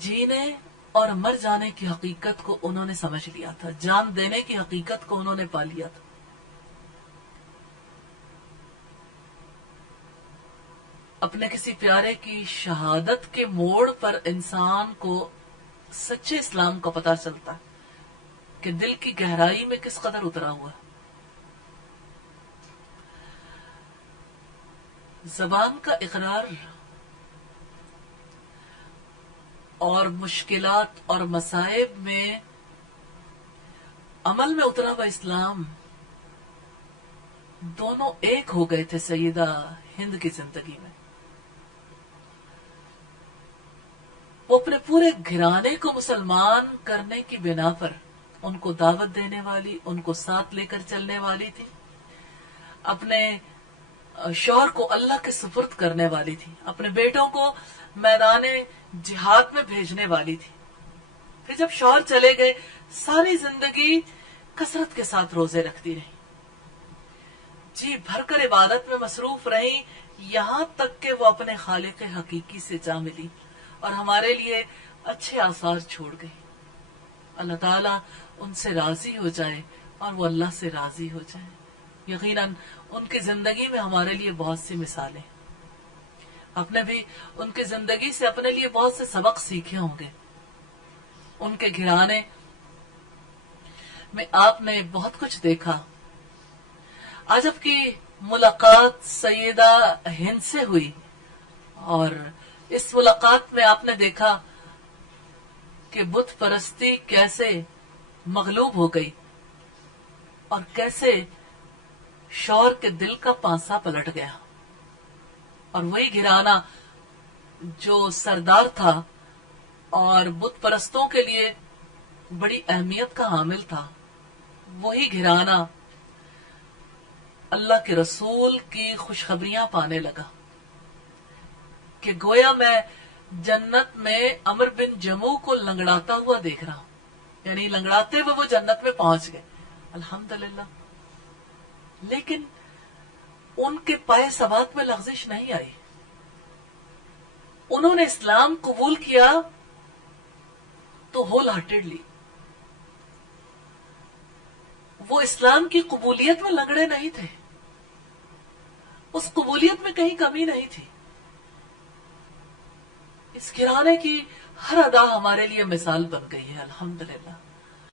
جینے اور مر جانے کی حقیقت کو انہوں نے سمجھ لیا تھا، جان دینے کی حقیقت کو انہوں نے پا لیا تھا. اپنے کسی پیارے کی شہادت کے موڑ پر انسان کو سچے اسلام کا پتہ چلتا ہے کہ دل کی گہرائی میں کس قدر اترا ہوا ہے. زبان کا اقرار اور مشکلات اور مصائب میں عمل میں اترا ہوا اسلام دونوں ایک ہو گئے تھے سیدہ ہند کی زندگی میں. وہ اپنے پورے گھرانے کو مسلمان کرنے کی بنا پر ان کو دعوت دینے والی، ان کو ساتھ لے کر چلنے والی تھی. اپنے شوہر کو اللہ کے سپرد کرنے والی تھی. اپنے بیٹوں کو میدان جہاد میں بھیجنے والی تھی. پھر جب شوہر چلے گئے ساری زندگی کثرت کے ساتھ روزے رکھتی رہی، جی بھر کر عبادت میں مصروف رہی، یہاں تک کہ وہ اپنے خالق حقیقی سے جا ملی اور ہمارے لیے اچھے آثار چھوڑ گئی. اللہ تعالیٰ ان سے راضی ہو جائے اور وہ اللہ سے راضی ہو جائے. یقیناً ان کی زندگی میں ہمارے لیے بہت سی مثالیں، آپ نے بھی ان کی زندگی سے اپنے لیے بہت سے سبق سیکھے ہوں گے. ان کے گھرانے میں آپ نے بہت کچھ دیکھا. آج آپ کی ملاقات سیدہ ہند سے ہوئی اور اس ملاقات میں آپ نے دیکھا کہ بت پرستی کیسے مغلوب ہو گئی اور کیسے شوہر کے دل کا پانسا پلٹ گیا، اور وہی گھرانہ جو سردار تھا اور بت پرستوں کے لیے بڑی اہمیت کا حامل تھا، وہی گھرانا اللہ کے رسول کی خوشخبریاں پانے لگا کہ گویا میں جنت میں عمر بن جموع کو لنگڑاتا ہوا دیکھ رہا ہوں، یعنی لنگڑاتے ہوئے وہ جنت میں پہنچ گئے، الحمدللہ۔ لیکن ان کے پائے ثبات میں لغزش نہیں آئی، انہوں نے اسلام قبول کیا تو ہول ہارٹیڈلی، وہ اسلام کی قبولیت میں لنگڑے نہیں تھے، اس قبولیت میں کہیں کمی نہیں تھی۔ اس گھرانے کی ہر ادا ہمارے لیے مثال بن گئی ہے، الحمدللہ۔